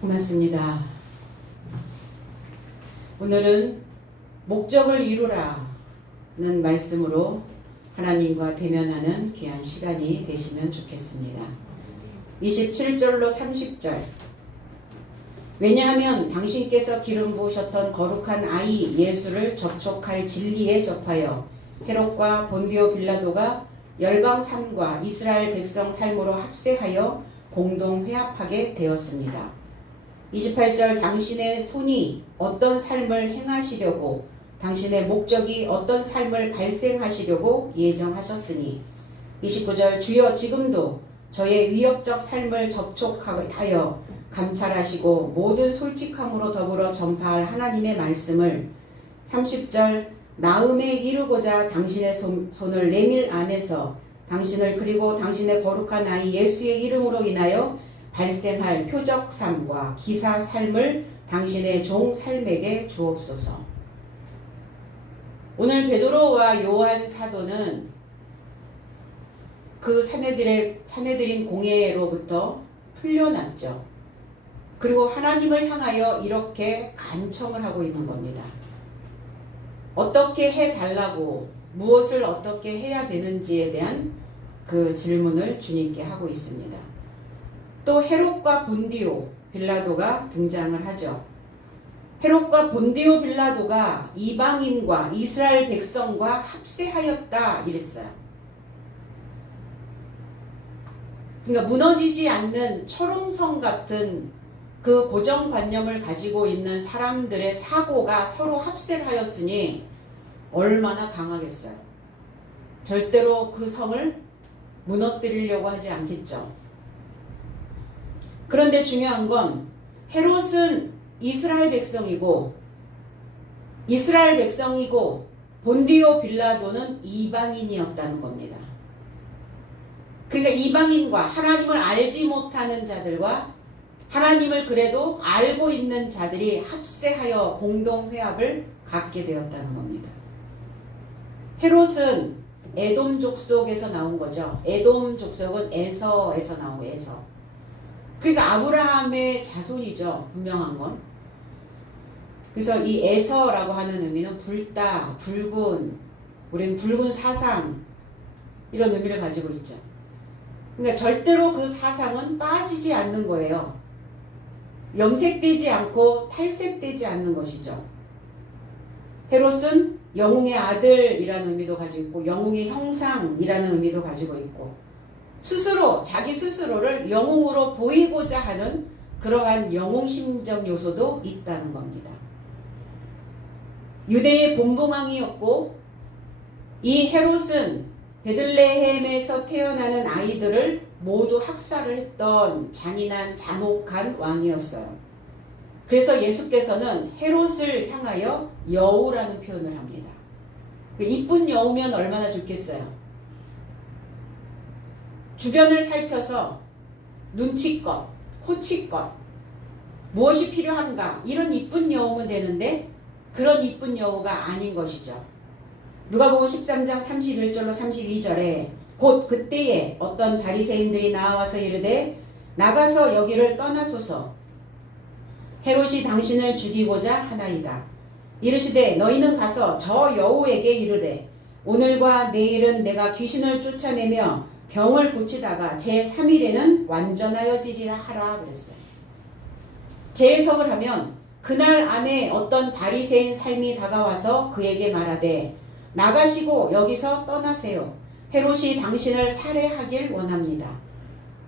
고맙습니다. 오늘은 목적을 이루라는 말씀으로 하나님과 대면하는 귀한 시간이 되시면 좋겠습니다. 27절로 30절. 왜냐하면 당신께서 기름 부으셨던 거룩한 아이 예수를 접촉할 진리에 접하여 헤롯과 본디오 빌라도가 열방 삶과 이스라엘 백성 삶으로 합세하여 공동 회합하게 되었습니다. 28절. 당신의 손이 어떤 삶을 행하시려고 당신의 목적이 어떤 삶을 발생하시려고 예정하셨으니. 29절. 주여 지금도 저의 위협적 삶을 접촉하여 감찰하시고 모든 솔직함으로 더불어 전파할 하나님의 말씀을. 30절. 나음에 이루고자 당신의 손을 내밀 안에서 당신을 그리고 당신의 거룩한 아이 예수의 이름으로 인하여 발생할 표적 삶과 기사 삶을 당신의 종 삶에게 주옵소서. 오늘 베드로와 요한 사도는 그 사내들인 공회로부터 풀려났죠. 그리고 하나님을 향하여 이렇게 간청을 하고 있는 겁니다. 어떻게 해달라고, 무엇을 어떻게 해야 되는지에 대한 그 질문을 주님께 하고 있습니다. 또 헤롯과 본디오 빌라도가 등장을 하죠. 헤롯과 본디오 빌라도가 이방인과 이스라엘 백성과 합세하였다 이랬어요. 그러니까 무너지지 않는 철옹성 같은 그 고정관념을 가지고 있는 사람들의 사고가 서로 합세를 하였으니 얼마나 강하겠어요. 절대로 그 성을 무너뜨리려고 하지 않겠죠. 그런데 중요한 건 헤롯은 이스라엘 백성이고 본디오 빌라도는 이방인이었다는 겁니다. 그러니까 이방인과 하나님을 알지 못하는 자들과 하나님을 그래도 알고 있는 자들이 합세하여 공동회합을 갖게 되었다는 겁니다. 헤롯은 에돔 족속에서 나온 거죠. 에돔 족속은 에서에서 나오고 에서. 그러니까 아브라함의 자손이죠. 분명한 건. 그래서 이 에서라고 하는 의미는 붉다, 붉은, 우리는 붉은 사상 이런 의미를 가지고 있죠. 그러니까 절대로 그 사상은 빠지지 않는 거예요. 염색되지 않고 탈색되지 않는 것이죠. 헤롯은 영웅의 아들이라는 의미도 가지고 있고 영웅의 형상이라는 의미도 가지고 있고 자기 스스로를 영웅으로 보이고자 하는 그러한 영웅심적 요소도 있다는 겁니다. 유대의 본봉왕이었고 이 헤롯은 베들레헴에서 태어나는 아이들을 모두 학살을 했던 잔인한 잔혹한 왕이었어요. 그래서 예수께서는 헤롯을 향하여 여우라는 표현을 합니다. 이쁜 여우면 얼마나 좋겠어요. 주변을 살펴서 눈치껏, 코치껏 무엇이 필요한가 이런 이쁜 여우면 되는데 그런 이쁜 여우가 아닌 것이죠. 누가복음 13장 31절로 32절에 곧 그때에 어떤 바리새인들이 나와서 이르되 나가서 여기를 떠나소서 헤롯이 당신을 죽이고자 하나이다. 이르시되 너희는 가서 저 여우에게 이르되 오늘과 내일은 내가 귀신을 쫓아내며 병을 고치다가 제3일에는 완전하여지리라 하라 그랬어요. 재해석을 하면 그날 안에 어떤 바리새인 삶이 다가와서 그에게 말하되 나가시고 여기서 떠나세요. 헤롯이 당신을 살해하길 원합니다.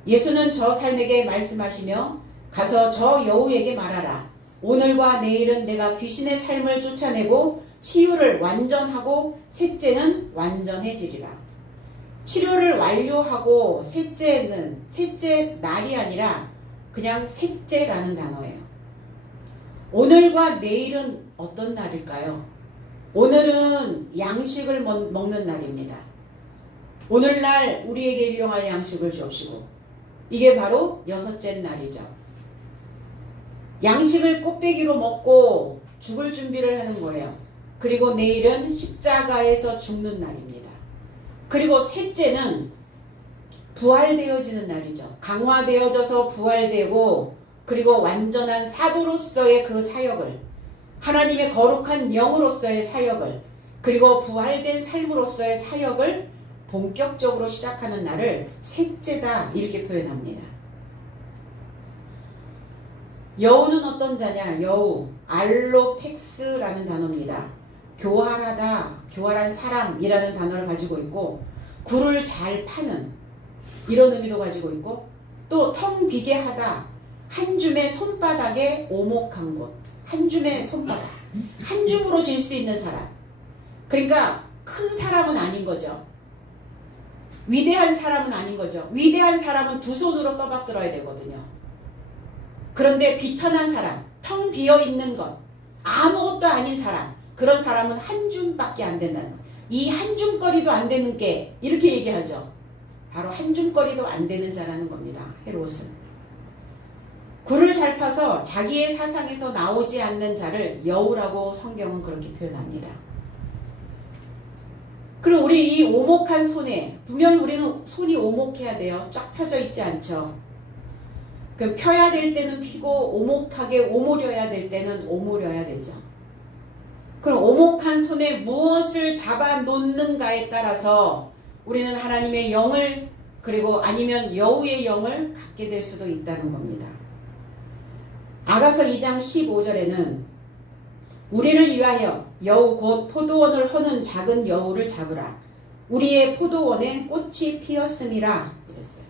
예수는 저 삶에게 말씀하시며 가서 저 여우에게 말하라. 오늘과 내일은 내가 귀신의 삶을 쫓아내고 치유를 완전하고 셋째는 완전해지리라. 치료를 완료하고 셋째 날이 아니라 그냥 셋째라는 단어예요. 오늘과 내일은 어떤 날일까요? 오늘은 양식을 먹는 날입니다. 오늘날 우리에게 일용할 양식을 주옵시고 이게 바로 여섯째 날이죠. 양식을 꽃배기로 먹고 죽을 준비를 하는 거예요. 그리고 내일은 십자가에서 죽는 날입니다. 그리고 셋째는 부활되어지는 날이죠. 강화되어져서 부활되고 그리고 완전한 사도로서의 그 사역을, 하나님의 거룩한 영으로서의 사역을, 그리고 부활된 삶으로서의 사역을 본격적으로 시작하는 날을 셋째다 이렇게 표현합니다. 여우는 어떤 자냐? 여우, 알로펙스라는 단어입니다. 교활하다, 교활한 사람이라는 단어를 가지고 있고, 굴을 잘 파는 이런 의미도 가지고 있고, 또 텅 비게 하다, 한 줌의 손바닥에 오목한 곳, 한 줌의 손바닥, 한 줌으로 질 수 있는 사람. 그러니까 큰 사람은 아닌 거죠. 위대한 사람은 아닌 거죠. 위대한 사람은 두 손으로 떠받들어야 되거든요. 그런데 비천한 사람, 텅 비어있는 것, 아무것도 아닌 사람, 그런 사람은 한 줌밖에 안 된다는 거예요. 이 한 줌거리도 안 되는 게 이렇게 얘기하죠. 바로 한 줌거리도 안 되는 자라는 겁니다. 헤롯은. 굴을 잘 파서 자기의 사상에서 나오지 않는 자를 여우라고 성경은 그렇게 표현합니다. 그럼 우리 이 오목한 손에, 분명히 우리는 손이 오목해야 돼요. 쫙 펴져 있지 않죠. 그 펴야 될 때는 피고 오목하게 오므려야 될 때는 오므려야 되죠. 그럼 오목한 손에 무엇을 잡아 놓는가에 따라서 우리는 하나님의 영을, 그리고 아니면 여우의 영을 갖게 될 수도 있다는 겁니다. 아가서 2장 15절에는 우리를 위하여 여우 곧 포도원을 허는 작은 여우를 잡으라. 우리의 포도원에 꽃이 피었음이라 이랬어요.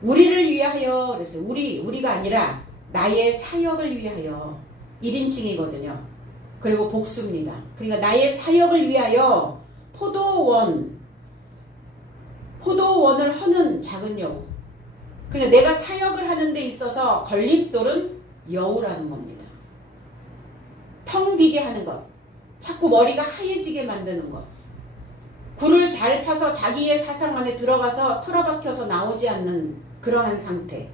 우리를 위하여 그랬어요. 우리가 아니라 나의 사역을 위하여. 1인칭이거든요. 그리고 복수입니다. 그러니까 나의 사역을 위하여 포도원을 허는 작은 여우. 그러니까 내가 사역을 하는 데 있어서 걸림돌은 여우라는 겁니다. 텅 비게 하는 것, 자꾸 머리가 하얘지게 만드는 것, 굴을 잘 파서 자기의 사상 안에 들어가서 틀어박혀서 나오지 않는 그러한 상태,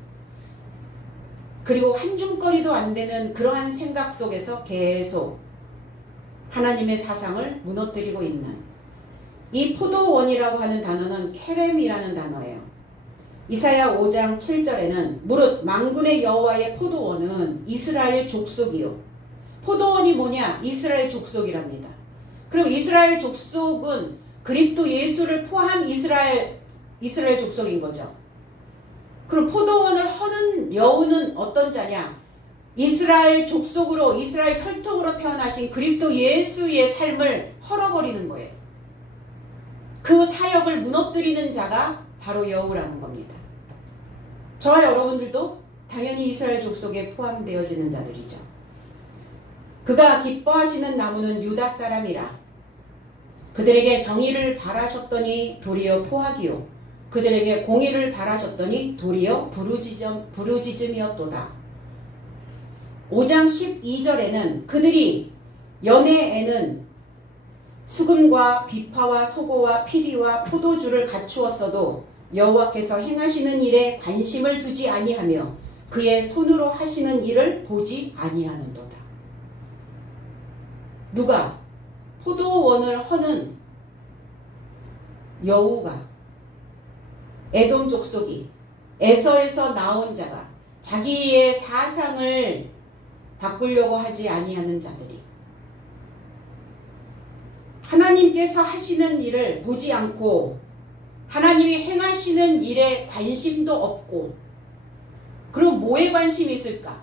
그리고 한 줌거리도 안 되는 그러한 생각 속에서 계속 하나님의 사상을 무너뜨리고 있는, 이 포도원이라고 하는 단어는 케렘이라는 단어예요. 이사야 5장 7절에는 무릇 만군의 여호와의 포도원은 이스라엘 족속이요. 포도원이 뭐냐? 이스라엘 족속이랍니다. 그럼 이스라엘 족속은 그리스도 예수를 포함 이스라엘 족속인 거죠. 그럼 포도원을 허는 여우는 어떤 자냐? 이스라엘 족속으로, 이스라엘 혈통으로 태어나신 그리스도 예수의 삶을 헐어버리는 거예요. 그 사역을 무너뜨리는 자가 바로 여우라는 겁니다. 저와 여러분들도 당연히 이스라엘 족속에 포함되어지는 자들이죠. 그가 기뻐하시는 나무는 유다 사람이라. 그들에게 정의를 바라셨더니 도리어 포악이요, 그들에게 공의를 바라셨더니 도리어 부르짖음이었도다. 5장 12절에는 그들이 연애에는 수금과 비파와 소고와 피리와 포도주를 갖추었어도 여호와께서 행하시는 일에 관심을 두지 아니하며 그의 손으로 하시는 일을 보지 아니하는도다. 누가? 포도원을 허는 여우가, 에돔 족속이, 에서에서 나온 자가 자기의 사상을 바꾸려고 하지 아니하는 자들이 하나님께서 하시는 일을 보지 않고 하나님이 행하시는 일에 관심도 없고, 그럼 뭐에 관심이 있을까?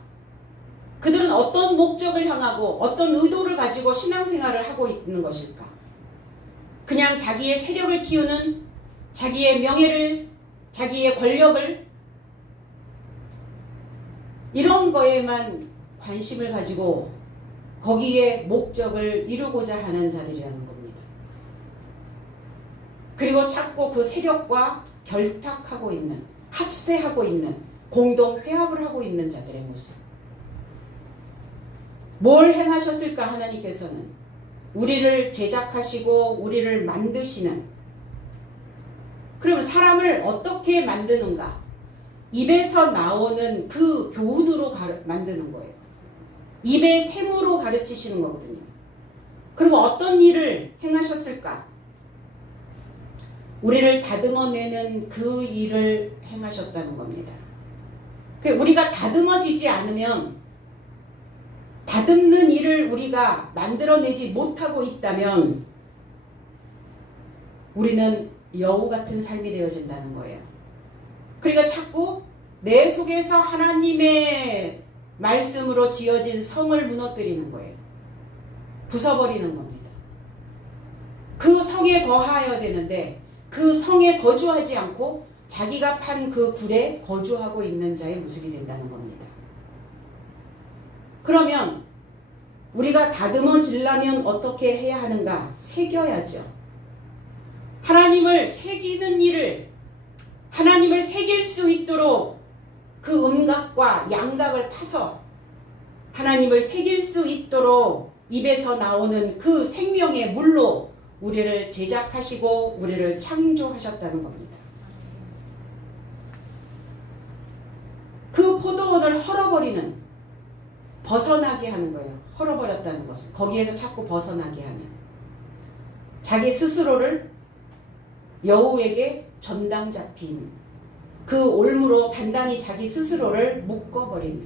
그들은 어떤 목적을 향하고 어떤 의도를 가지고 신앙생활을 하고 있는 것일까? 그냥 자기의 세력을 키우는, 자기의 명예를, 자기의 권력을, 이런 거에만 관심을 가지고 거기에 목적을 이루고자 하는 자들이라는 겁니다. 그리고 자꾸 그 세력과 결탁하고 있는, 합세하고 있는, 공동 회합을 하고 있는 자들의 모습. 뭘 행하셨을까? 하나님께서는 우리를 제작하시고 우리를 만드시는, 그러면 사람을 어떻게 만드는가? 입에서 나오는 그 교훈으로 만드는 거예요. 입의 샘으로 가르치시는 거거든요. 그리고 어떤 일을 행하셨을까? 우리를 다듬어내는 그 일을 행하셨다는 겁니다. 우리가 다듬어지지 않으면, 다듬는 일을 우리가 만들어내지 못하고 있다면 우리는 여우 같은 삶이 되어진다는 거예요. 그러니까 자꾸 내 속에서 하나님의 말씀으로 지어진 성을 무너뜨리는 거예요. 부숴버리는 겁니다. 그 성에 거하여야 되는데 그 성에 거주하지 않고 자기가 판 그 굴에 거주하고 있는 자의 모습이 된다는 겁니다. 그러면 우리가 다듬어지려면 어떻게 해야 하는가? 새겨야죠. 하나님을 새기는 일을, 하나님을 새길 수 있도록 그 음각과 양각을 파서 하나님을 새길 수 있도록 입에서 나오는 그 생명의 물로 우리를 제작하시고 우리를 창조하셨다는 겁니다. 그 포도원을 헐어버리는, 벗어나게 하는 거예요. 헐어버렸다는 것은 거기에서 자꾸 벗어나게 하는, 자기 스스로를 여우에게 전당 잡힌 그 올무로 단단히 자기 스스로를 묶어버리는,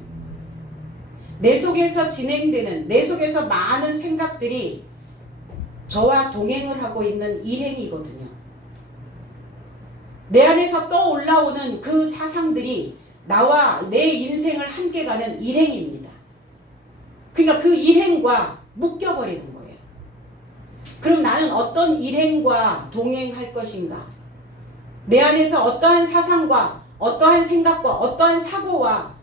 내 속에서 진행되는, 내 속에서 많은 생각들이 저와 동행을 하고 있는 일행이거든요. 내 안에서 떠올라오는 그 사상들이 나와 내 인생을 함께 가는 일행입니다. 그러니까 그 일행과 묶여버리는 거예요. 그럼 나는 어떤 일행과 동행할 것인가? 내 안에서 어떠한 사상과 어떠한 생각과 어떠한 사고와,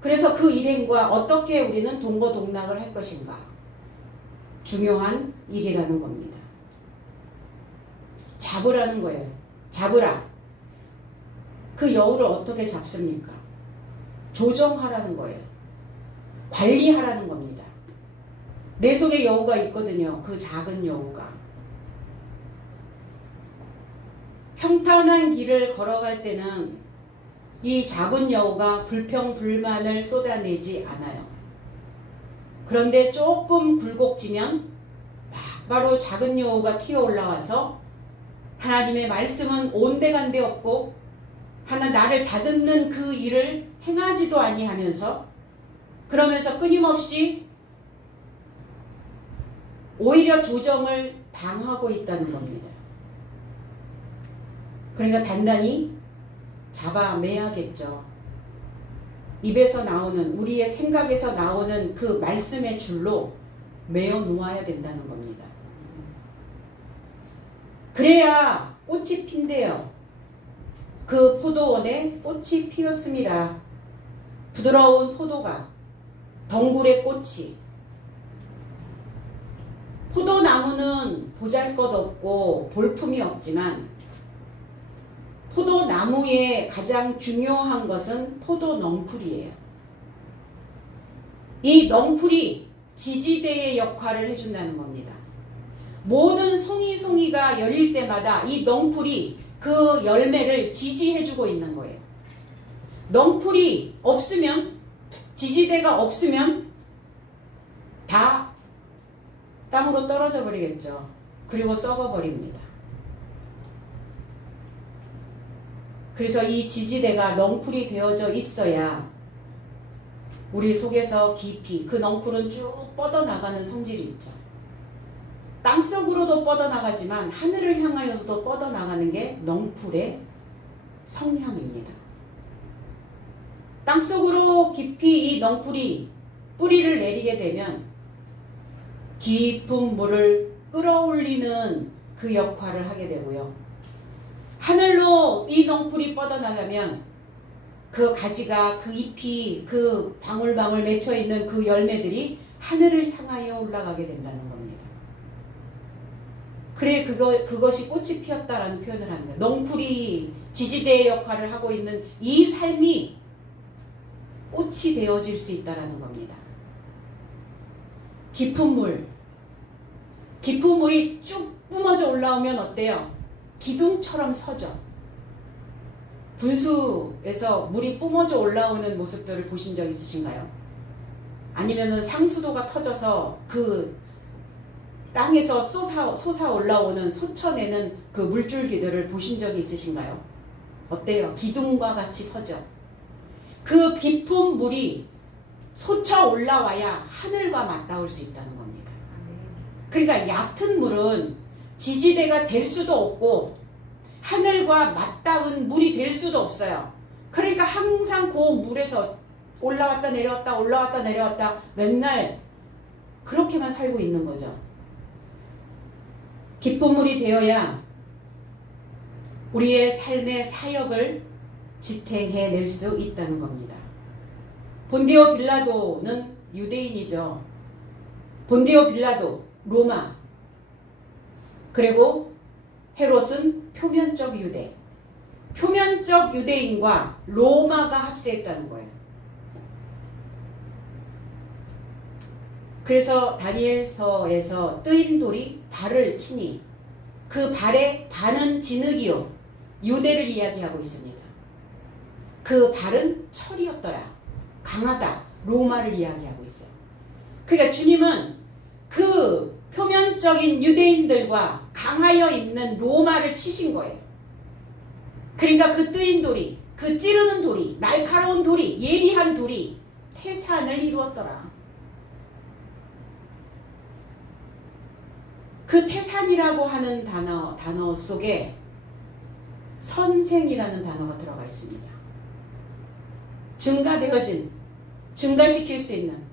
그래서 그 일행과 어떻게 우리는 동거동락을 할 것인가? 중요한 일이라는 겁니다. 잡으라는 거예요. 잡으라. 그 여우를 어떻게 잡습니까? 조정하라는 거예요. 관리하라는 겁니다. 내 속에 여우가 있거든요. 그 작은 여우가. 평탄한 길을 걸어갈 때는 이 작은 여우가 불평불만을 쏟아내지 않아요. 그런데 조금 굴곡지면 바로 작은 여우가 튀어 올라와서 하나님의 말씀은 온데간데 없고 나를 다듬는 그 일을 행하지도 아니하면서, 그러면서 끊임없이 오히려 조정을 당하고 있다는 겁니다. 그러니까 단단히 잡아매야겠죠. 입에서 나오는, 우리의 생각에서 나오는 그 말씀의 줄로 매어 놓아야 된다는 겁니다. 그래야 꽃이 핀대요. 그 포도원에 꽃이 피었습니다. 부드러운 포도가, 덩굴의 꽃이. 포도나무는 보잘것없고 볼품이 없지만 포도나무의 가장 중요한 것은 포도 넝쿨이에요. 이 넝쿨이 지지대의 역할을 해준다는 겁니다. 모든 송이송이가 열릴 때마다 이 넝쿨이 그 열매를 지지해주고 있는 거예요. 넝쿨이 없으면, 지지대가 없으면 다 땅으로 떨어져 버리겠죠. 그리고 썩어버립니다. 그래서 이 지지대가 넝쿨이 되어져 있어야 우리 속에서 깊이, 그 넝쿨은 쭉 뻗어나가는 성질이 있죠. 땅속으로도 뻗어나가지만 하늘을 향하여서도 뻗어나가는 게 넝쿨의 성향입니다. 땅속으로 깊이 이 넝쿨이 뿌리를 내리게 되면 깊은 물을 끌어올리는 그 역할을 하게 되고요. 하늘로 이 넝쿨이 뻗어나가면 그 가지가, 그 잎이, 그 방울방울 맺혀있는 그 열매들이 하늘을 향하여 올라가게 된다는 겁니다. 그래, 그것이 꽃이 피었다라는 표현을 하는 거예요. 넝쿨이 지지대의 역할을 하고 있는 이 삶이 꽃이 되어질 수 있다라는 겁니다. 깊은 물이 쭉 뿜어져 올라오면 어때요? 기둥처럼 서죠. 분수에서 물이 뿜어져 올라오는 모습들을 보신 적 있으신가요? 아니면은 상수도가 터져서 그 땅에서 솟아 올라오는, 솟쳐내는 그 물줄기들을 보신 적이 있으신가요? 어때요? 기둥과 같이 서죠. 그 깊은 물이 솟아 올라와야 하늘과 맞닿을 수 있다는 겁니다. 그러니까 얕은 물은 지지대가 될 수도 없고 하늘과 맞닿은 물이 될 수도 없어요. 그러니까 항상 그 물에서 올라왔다 내려왔다 올라왔다 내려왔다 맨날 그렇게만 살고 있는 거죠. 깊은 물이 되어야 우리의 삶의 사역을 지탱해낼 수 있다는 겁니다. 본디오 빌라도는 유대인이죠. 본디오 빌라도 로마, 그리고 헤롯은 표면적 유대. 표면적 유대인과 로마가 합세했다는 거예요. 그래서 다니엘서에서 뜨인 돌이 발을 치니 그 발의 발은 진흙이요 유대를 이야기하고 있습니다. 그 발은 철이었더라. 강하다. 로마를 이야기하고 있어요. 그러니까 주님은 그 표면적인 유대인들과 강하여 있는 로마를 치신 거예요. 그러니까 그 뜨인 돌이, 그 찌르는 돌이, 날카로운 돌이, 예리한 돌이 태산을 이루었더라. 그 태산이라고 하는 단어 속에 선생이라는 단어가 들어가 있습니다. 증가시킬 수 있는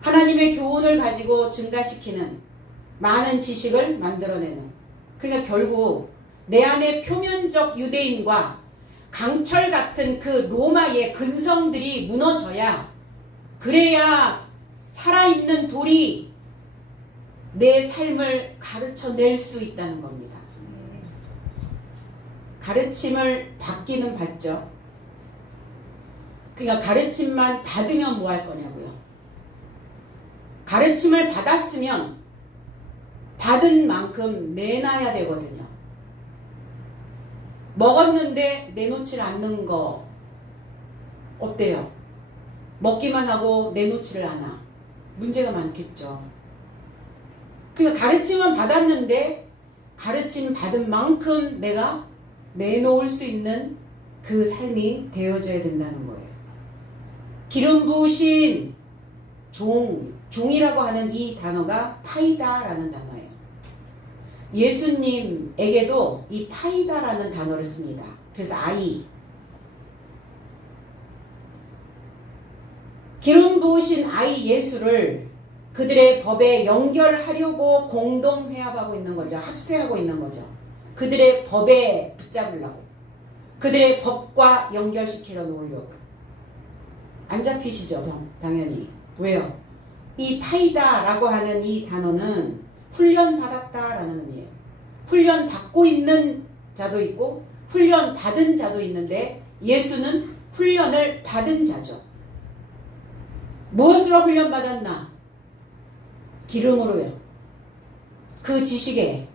하나님의 교훈을 가지고 증가시키는 많은 지식을 만들어내는, 그러니까 결국 내 안에 표면적 유대인과 강철 같은 그 로마의 근성들이 무너져야, 그래야 살아있는 돌이 내 삶을 가르쳐낼 수 있다는 겁니다. 가르침을 받기는 받죠. 그러니까 가르침만 받으면 뭐 할 거냐고요. 가르침을 받았으면 받은 만큼 내놔야 되거든요. 먹었는데 내놓지를 않는 거 어때요? 먹기만 하고 내놓지를 않아. 문제가 많겠죠. 그러니까 가르침은 받았는데 가르침 받은 만큼 내가 내놓을 수 있는 그 삶이 되어져야 된다는 거예요. 기름 부으신 종이라고 하는 이 단어가 파이다라는 단어예요. 예수님에게도 이 파이다라는 단어를 씁니다. 그래서 아이. 기름 부으신 아이 예수를 그들의 법에 연결하려고 공동회합하고 있는 거죠. 합세하고 있는 거죠. 그들의 법에 붙잡으려고. 그들의 법과 연결시키려 놓으려고. 안 잡히시죠? 당연히. 왜요? 이 파이다라고 하는 이 단어는 훈련 받았다라는 의미예요. 훈련 받고 있는 자도 있고 훈련 받은 자도 있는데 예수는 훈련을 받은 자죠. 무엇으로 훈련 받았나? 기름으로요. 그 지식에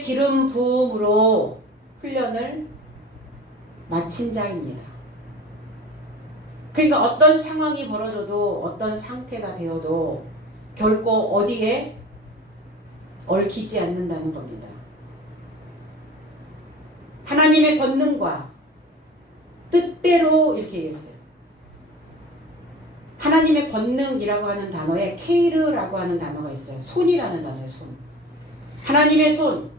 기름 부음으로 훈련을 마친 자입니다. 그러니까 어떤 상황이 벌어져도 어떤 상태가 되어도 결코 어디에 얽히지 않는다는 겁니다. 하나님의 권능과 뜻대로 이렇게 얘기했어요. 하나님의 권능이라고 하는 단어에 케이르라고 하는 단어가 있어요. 손이라는 단어예요. 손. 하나님의 손.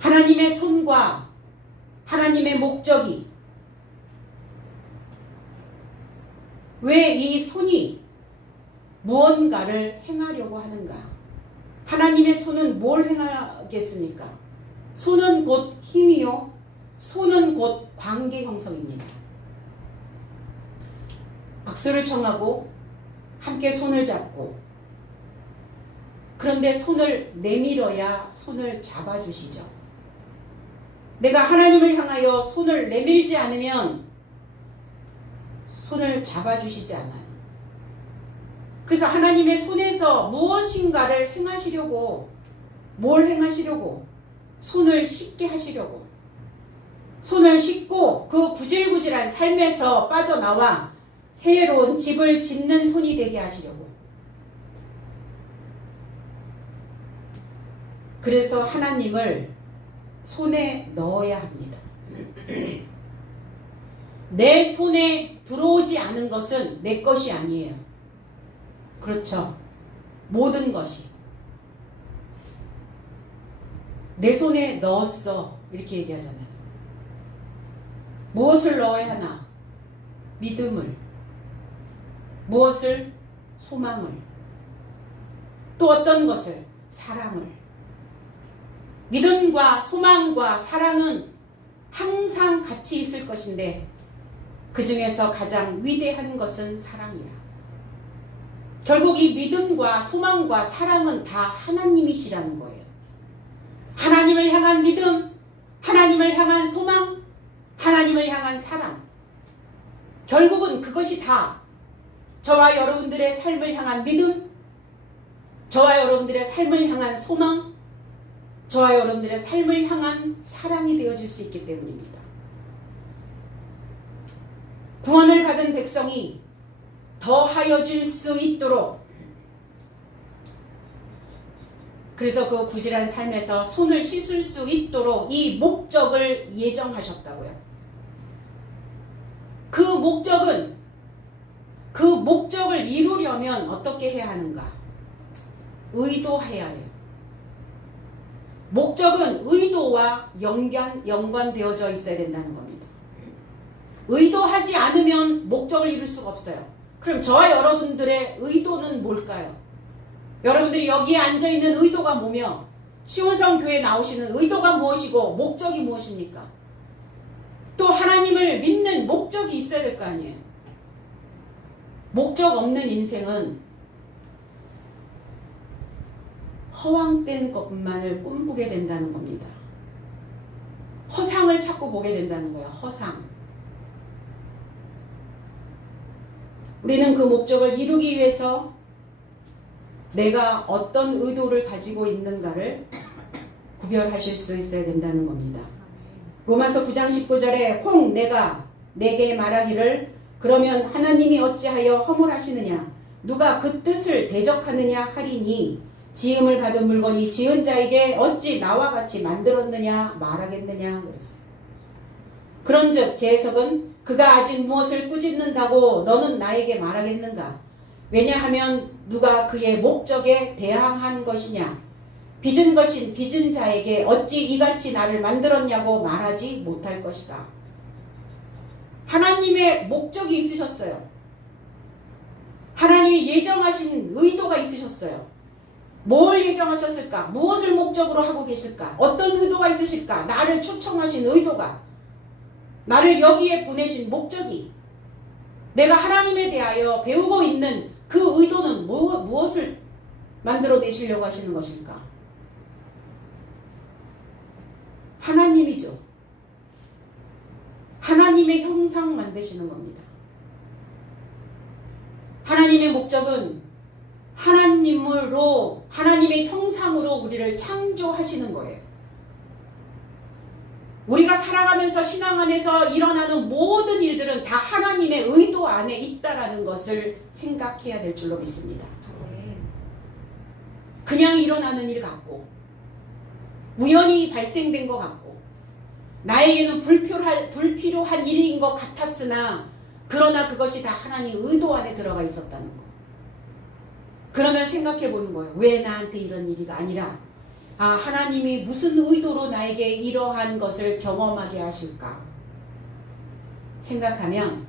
하나님의 손과 하나님의 목적이, 왜 이 손이 무언가를 행하려고 하는가? 하나님의 손은 뭘 행하겠습니까? 손은 곧 힘이요. 손은 곧 관계 형성입니다. 박수를 청하고 함께 손을 잡고, 그런데 손을 내밀어야 손을 잡아주시죠. 내가 하나님을 향하여 손을 내밀지 않으면 손을 잡아주시지 않아요. 그래서 하나님의 손에서 무엇인가를 행하시려고, 뭘 행하시려고? 손을 씻게 하시려고. 손을 씻고 그 구질구질한 삶에서 빠져나와 새로운 집을 짓는 손이 되게 하시려고. 그래서 하나님을 손에 넣어야 합니다. 내 손에 들어오지 않은 것은 내 것이 아니에요. 그렇죠? 모든 것이 내 손에 넣었어 이렇게 얘기하잖아요. 무엇을 넣어야 하나? 믿음을. 무엇을? 소망을. 또 어떤 것을? 사랑을. 믿음과 소망과 사랑은 항상 같이 있을 것인데 그 중에서 가장 위대한 것은 사랑이야. 결국 이 믿음과 소망과 사랑은 다 하나님이시라는 거예요. 하나님을 향한 믿음, 하나님을 향한 소망, 하나님을 향한 사랑. 결국은 그것이 다 저와 여러분들의 삶을 향한 믿음, 저와 여러분들의 삶을 향한 소망, 저와 여러분들의 삶을 향한 사랑이 되어줄 수 있기 때문입니다. 구원을 받은 백성이 더하여질 수 있도록, 그래서 그 구질한 삶에서 손을 씻을 수 있도록 이 목적을 예정하셨다고요. 그 목적을 이루려면 어떻게 해야 하는가? 의도해야 해요. 목적은 의도와 연관되어져 있어야 된다는 겁니다. 의도하지 않으면 목적을 이룰 수가 없어요. 그럼 저와 여러분들의 의도는 뭘까요? 여러분들이 여기에 앉아있는 의도가 뭐며 시온성 교회에 나오시는 의도가 무엇이고 목적이 무엇입니까? 또 하나님을 믿는 목적이 있어야 될 거 아니에요. 목적 없는 인생은 허황된 것만을 꿈꾸게 된다는 겁니다. 허상을 자꾸 보게 된다는 거예요. 허상. 우리는 그 목적을 이루기 위해서 내가 어떤 의도를 가지고 있는가를 구별하실 수 있어야 된다는 겁니다. 로마서 9장 19절에 혹 내가 내게 말하기를 그러면 하나님이 어찌하여 허물하시느냐 누가 그 뜻을 대적하느냐 하리니 지음을 받은 물건이 지은 자에게 어찌 나와 같이 만들었느냐 말하겠느냐 그랬어요. 그런즉 제 해석은 그가 아직 무엇을 꾸짖는다고 너는 나에게 말하겠는가? 왜냐하면 누가 그의 목적에 대항한 것이냐? 빚은 것인 빚은 자에게 어찌 이같이 나를 만들었냐고 말하지 못할 것이다. 하나님의 목적이 있으셨어요. 하나님이 예정하신 의도가 있으셨어요. 뭘 예정하셨을까? 무엇을 목적으로 하고 계실까? 어떤 의도가 있으실까? 나를 초청하신 의도가, 나를 여기에 보내신 목적이, 내가 하나님에 대하여 배우고 있는 그 의도는 무엇을 만들어내시려고 하시는 것일까? 하나님이죠. 하나님의 형상 만드시는 겁니다. 하나님의 목적은 하나님으로, 하나님의 형상으로 우리를 창조하시는 거예요. 우리가 살아가면서 신앙 안에서 일어나는 모든 일들은 다 하나님의 의도 안에 있다라는 것을 생각해야 될 줄로 믿습니다. 그냥 일어나는 일 같고 우연히 발생된 것 같고 나에게는 불필요한 일인 것 같았으나 그러나 그것이 다 하나님 의도 안에 들어가 있었다는 거. 그러면 생각해 보는 거예요. 왜 나한테 이런 일이 아니라 하나님이 무슨 의도로 나에게 이러한 것을 경험하게 하실까 생각하면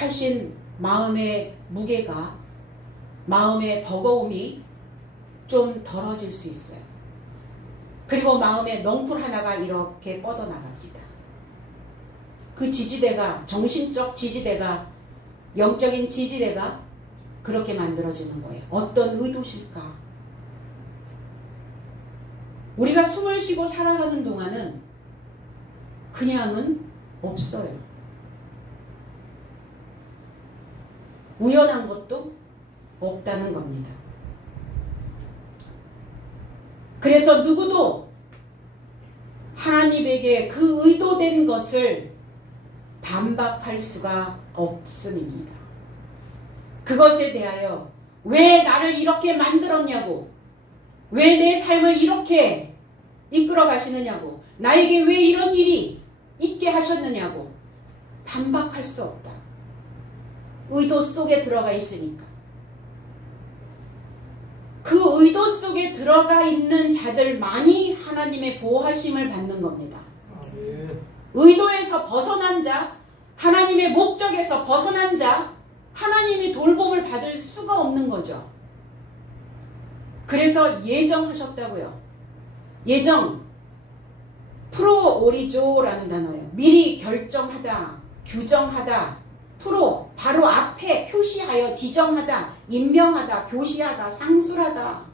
훨씬 마음의 무게가, 마음의 버거움이 좀 덜어질 수 있어요. 그리고 마음의 넝쿨 하나가 이렇게 뻗어나갑니다. 그 지지대가, 정신적 지지대가, 영적인 지지대가 그렇게 만들어지는 거예요. 어떤 의도실까? 우리가 숨을 쉬고 살아가는 동안은 그냥은 없어요. 우연한 것도 없다는 겁니다. 그래서 누구도 하나님에게 그 의도된 것을 반박할 수가 없음입니다. 그것에 대하여 왜 나를 이렇게 만들었냐고, 왜 내 삶을 이렇게 이끌어 가시느냐고, 나에게 왜 이런 일이 있게 하셨느냐고 반박할 수 없다. 의도 속에 들어가 있으니까. 그 의도 속에 들어가 있는 자들만이 하나님의 보호하심을 받는 겁니다. 의도에서 벗어난 자, 하나님의 목적에서 벗어난 자, 하나님이 돌봄을 받을 수가 없는 거죠. 그래서 예정하셨다고요. 예정, 프로오리조라는 단어예요. 미리 결정하다, 규정하다, 프로, 바로 앞에 표시하여 지정하다, 임명하다, 교시하다, 상술하다,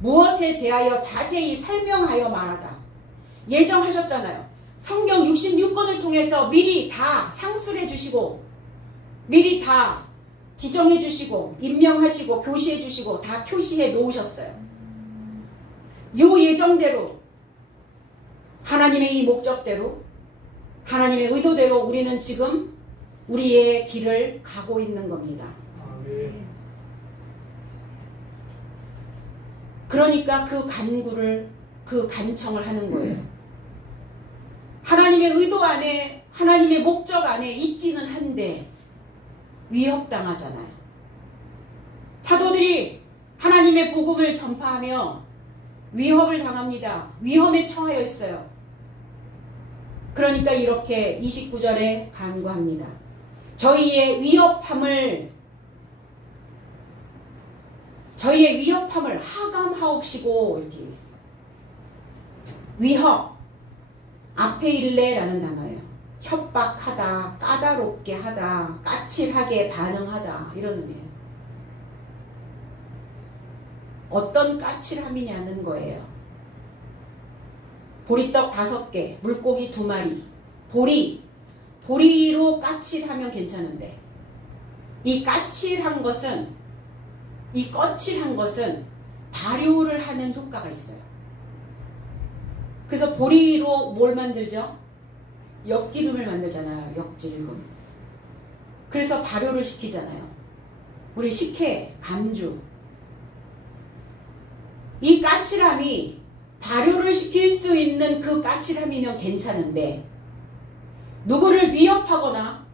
무엇에 대하여 자세히 설명하여 말하다. 예정하셨잖아요. 성경 66권을 통해서 미리 다 상술해 주시고, 미리 다 지정해 주시고, 임명하시고, 교시해 주시고, 다 표시해 놓으셨어요. 요 예정대로, 하나님의 이 목적대로, 하나님의 의도대로 우리는 지금 우리의 길을 가고 있는 겁니다. 그러니까 그 간구를, 그 간청을 하는 거예요. 하나님의 의도 안에, 하나님의 목적 안에 있기는 한데 위협당하잖아요. 사도들이 하나님의 복음을 전파하며 위협을 당합니다. 위험에 처하여 있어요. 그러니까 이렇게 29절에 간구합니다. 저희의 위협함을 하감하옵시고, 이렇게 있어요. 위협, 앞에 일레라는 단어예요. 협박하다, 까다롭게 하다, 까칠하게 반응하다, 이런 의미예요. 어떤 까칠함이냐는 거예요. 보리떡 5개, 물고기 2마리, 보리로 까칠하면 괜찮은데, 이 까칠한 것은, 이 거칠한 것은 발효를 하는 효과가 있어요. 그래서 보리로 뭘 만들죠? 엿기름을 만들잖아요. 엿질금. 그래서 발효를 시키잖아요. 우리 식혜, 감주. 이 까칠함이 발효를 시킬 수 있는 그 까칠함이면 괜찮은데, 누구를 위협하거나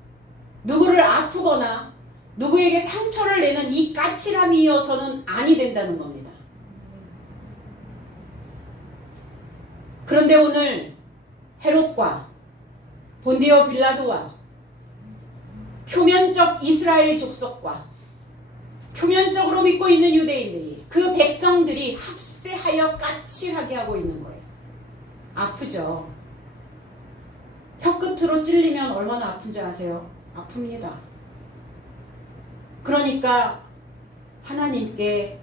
누구를 아프거나 누구에게 상처를 내는 이 까칠함이어서는 아니 된다는 겁니다. 그런데 오늘 헤롯과 본디오 빌라도와 표면적 이스라엘 족속과 표면적으로 믿고 있는 유대인들이, 그 백성들이 합세하여 까칠하게 하고 있는 거예요. 아프죠. 혀끝으로 찔리면 얼마나 아픈지 아세요? 아픕니다. 그러니까 하나님께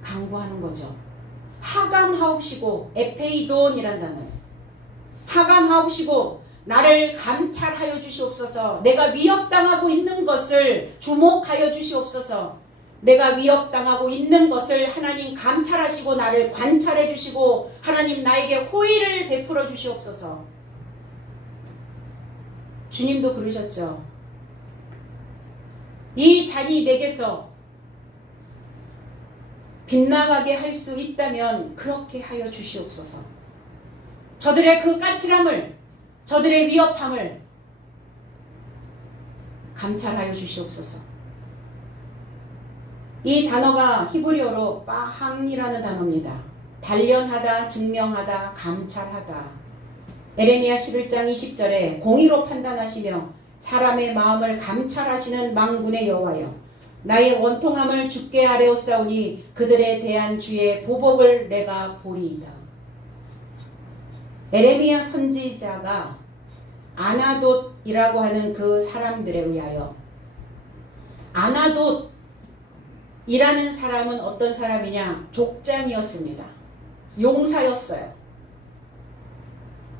간구하는 거죠. 하감하옵시고, 에페이돈이란 단어예요. 하감하옵시고, 나를 감찰하여 주시옵소서. 내가 위협당하고 있는 것을 주목하여 주시옵소서. 내가 위협당하고 있는 것을 하나님 감찰하시고 나를 관찰해 주시고, 하나님 나에게 호의를 베풀어 주시옵소서. 주님도 그러셨죠. 이 잔이 내게서 빗나가게 할 수 있다면 그렇게 하여 주시옵소서. 저들의 그 까칠함을, 저들의 위협함을 감찰하여 주시옵소서. 이 단어가 히브리어로 빠함이라는 단어입니다. 단련하다, 증명하다, 감찰하다. 에레미야 11장 20절에 공의로 판단하시며 사람의 마음을 감찰하시는 만군의 여호와여, 나의 원통함을 주께 아뢰옵사오니 그들에 대한 주의 보복을 내가 보리이다. 에레미야 선지자가 아나돗이라고 하는 그 사람들에 의하여, 아나돗이라는 사람은 어떤 사람이냐? 족장이었습니다. 용사였어요.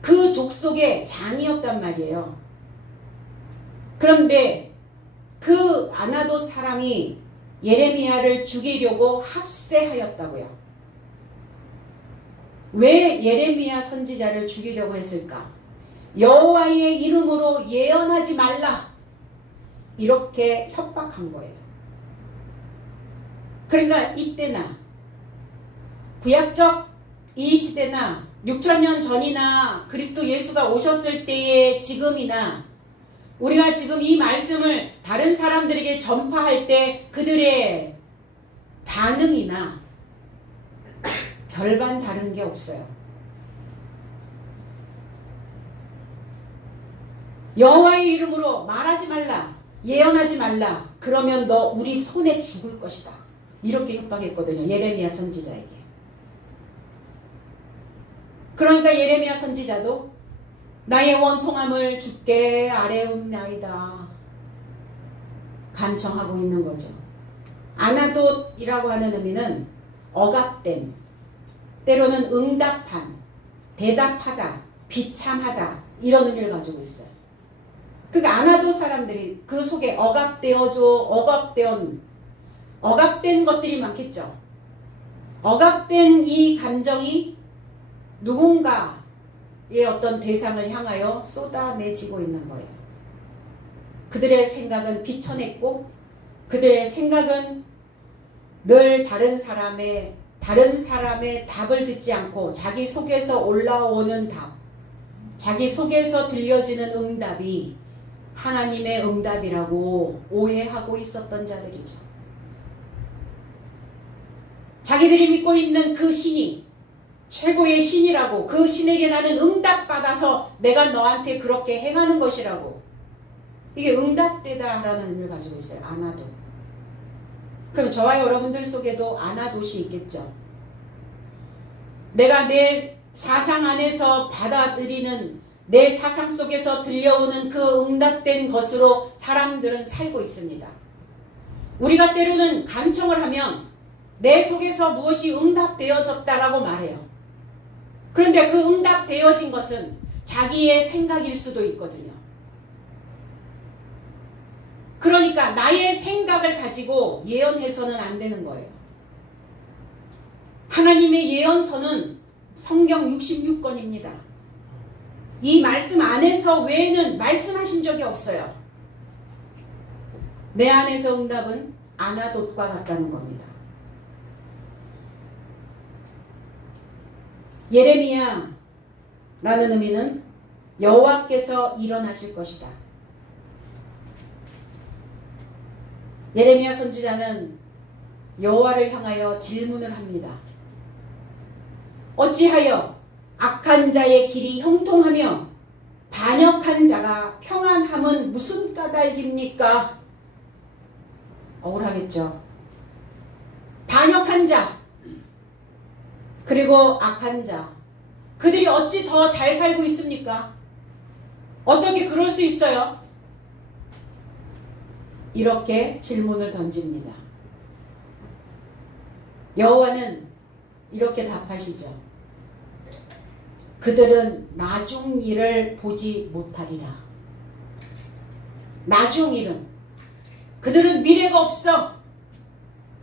그 족속의 장이었단 말이에요. 그런데 그 아나돗 사람이 예레미야를 죽이려고 합세하였다고요. 왜 예레미야 선지자를 죽이려고 했을까? 여호와의 이름으로 예언하지 말라, 이렇게 협박한 거예요. 그러니까 이때나 구약적 이 시대나 6,000년 전이나 그리스도 예수가 오셨을 때의 지금이나 우리가 지금 이 말씀을 다른 사람들에게 전파할 때 그들의 반응이나 별반 다른 게 없어요. 여호와의 이름으로 말하지 말라, 예언하지 말라. 그러면 너 우리 손에 죽을 것이다. 이렇게 협박했거든요. 예레미야 선지자에게. 그러니까 예레미야 선지자도 나의 원통함을 주께 아뢰옵나이다 간청하고 있는 거죠. 아나돗이라고 하는 의미는 억압된, 때로는 응답한, 대답하다, 비참하다 이런 의미를 가지고 있어요. 그러니까 아나돗 사람들이 그 속에 억압된 것들이 많겠죠. 억압된 이 감정이 누군가의 어떤 대상을 향하여 쏟아내지고 있는 거예요. 그들의 생각은 비천했고 그들의 생각은 늘 다른 사람의 답을 듣지 않고 자기 속에서 올라오는 답, 자기 속에서 들려지는 응답이 하나님의 응답이라고 오해하고 있었던 자들이죠. 자기들이 믿고 있는 그 신이 최고의 신이라고, 그 신에게 나는 응답받아서 내가 너한테 그렇게 행하는 것이라고. 이게 응답되다라는 의미를 가지고 있어요. 아나돗. 그럼 저와 여러분들 속에도 아나돗이 있겠죠. 내가 내 사상 안에서 받아들이는, 내 사상 속에서 들려오는 그 응답된 것으로 사람들은 살고 있습니다. 우리가 때로는 간청을 하면 내 속에서 무엇이 응답되어졌다라고 말해요. 그런데 그 응답되어진 것은 자기의 생각일 수도 있거든요. 그러니까 나의 생각을 가지고 예언해서는 안 되는 거예요. 하나님의 예언서는 성경 66권입니다. 이 말씀 안에서 외에는 말씀하신 적이 없어요. 내 안에서 응답은 아나돗과 같다는 겁니다. 예레미야라는 의미는 여호와께서 일어나실 것이다. 예레미야 선지자는 여호와를 향하여 질문을 합니다. 어찌하여 악한 자의 길이 형통하며 반역한 자가 평안함은 무슨 까닭입니까? 억울하겠죠. 반역한 자 그리고 악한 자, 그들이 어찌 더 잘 살고 있습니까? 어떻게 그럴 수 있어요? 이렇게 질문을 던집니다. 여호와는 이렇게 답하시죠. 그들은 나중 일을 보지 못하리라. 나중 일은, 그들은 미래가 없어.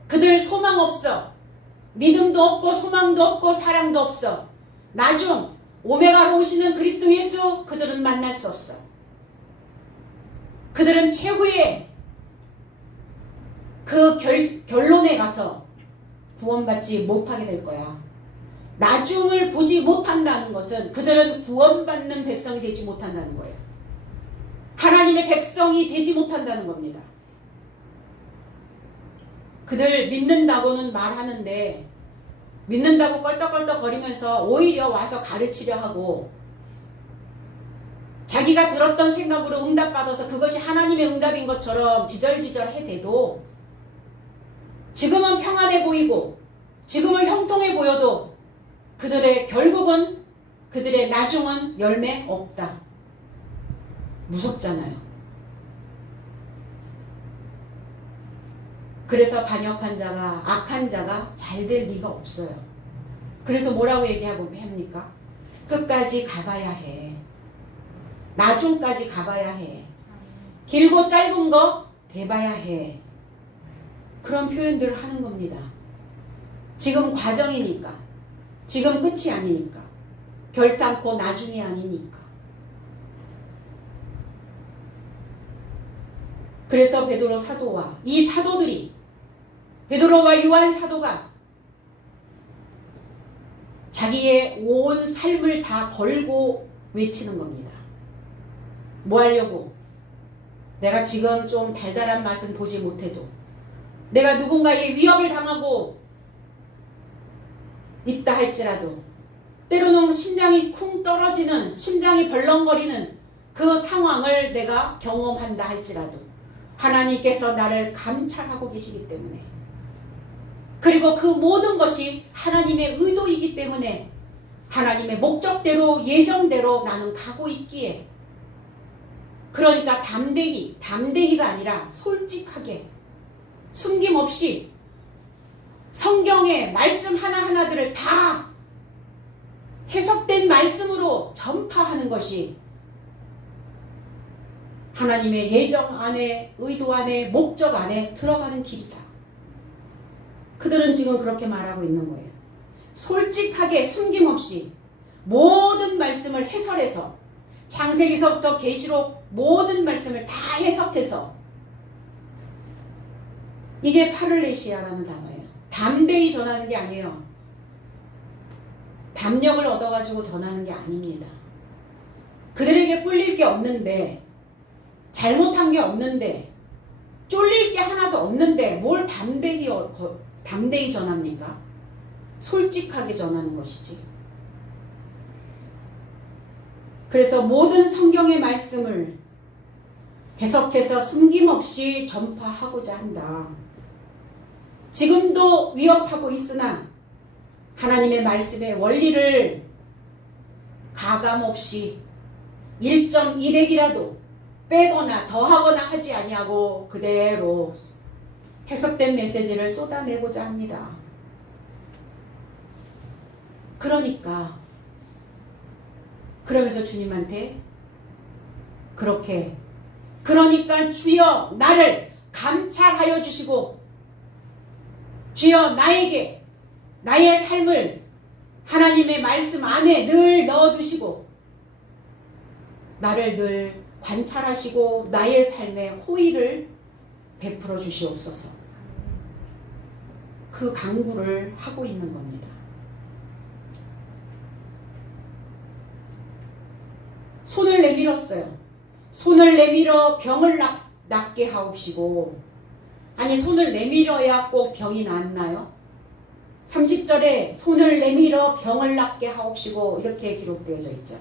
그들 소망 없어. 믿음도 없고 소망도 없고 사랑도 없어. 나중 오메가로 오시는 그리스도 예수 그들은 만날 수 없어. 그들은 최후의 그 결론에 가서 구원받지 못하게 될 거야. 나중을 보지 못한다는 것은 그들은 구원받는 백성이 되지 못한다는 거예요. 하나님의 백성이 되지 못한다는 겁니다. 그들 믿는다고는 말하는데 믿는다고 껄떡껄떡 거리면서 오히려 와서 가르치려 하고 자기가 들었던 생각으로 응답받아서 그것이 하나님의 응답인 것처럼 지절지절 해대도 지금은 평안해 보이고 지금은 형통해 보여도 그들의 결국은, 그들의 나중은 열매 없다. 무섭잖아요. 그래서 반역한 자가, 악한 자가 잘 될 리가 없어요. 그래서 뭐라고 얘기하고 합니까? 끝까지 가봐야 해. 나중까지 가봐야 해. 길고 짧은 거 대봐야 해. 그런 표현들을 하는 겁니다. 지금 과정이니까, 지금 끝이 아니니까, 결단코 나중이 아니니까. 그래서 베드로 사도와 이 사도들이, 베드로와 요한 사도가 자기의 온 삶을 다 걸고 외치는 겁니다. 뭐 하려고? 내가 지금 좀 달달한 맛은 보지 못해도, 내가 누군가의 위협을 당하고 있다 할지라도, 때로는 심장이 쿵 떨어지는, 심장이 벌렁거리는 그 상황을 내가 경험한다 할지라도 하나님께서 나를 감찰하고 계시기 때문에, 그리고 그 모든 것이 하나님의 의도이기 때문에 하나님의 목적대로 예정대로 나는 가고 있기에, 그러니까 담대히가 아니라 솔직하게 숨김없이 성경의 말씀 하나하나들을 다 해석된 말씀으로 전파하는 것이 하나님의 예정 안에, 의도 안에, 목적 안에 들어가는 길이다. 그들은 지금 그렇게 말하고 있는 거예요. 솔직하게 숨김없이 모든 말씀을 해설해서, 창세기서부터 계시록 모든 말씀을 다 해석해서, 이게 파를레시아라는 단어예요. 담대히 전하는 게 아니에요. 담력을 얻어가지고 전하는 게 아닙니다. 그들에게 꿀릴 게 없는데, 잘못한 게 없는데, 쫄릴 게 하나도 없는데 뭘 담대히 전합니까? 솔직하게 전하는 것이지. 그래서 모든 성경의 말씀을 해석해서 숨김없이 전파하고자 한다. 지금도 위협하고 있으나 하나님의 말씀의 원리를 가감없이 1.1핵이라도 빼거나 더하거나 하지 아니하고 그대로 해석된 메시지를 쏟아내고자 합니다. 그러면서 주님한테 그러니까 주여 나를 감찰하여 주시고, 주여 나에게 나의 삶을 하나님의 말씀 안에 늘 넣어두시고, 나를 늘 관찰하시고 나의 삶에 호의를 베풀어 주시옵소서. 그 간구를 하고 있는 겁니다. 손을 내밀었어요. 손을 내밀어 병을 낫게 하옵시고, 아니 손을 내밀어야 꼭 병이 낫나요? 30절에 손을 내밀어 병을 낫게 하옵시고 이렇게 기록되어져 있죠.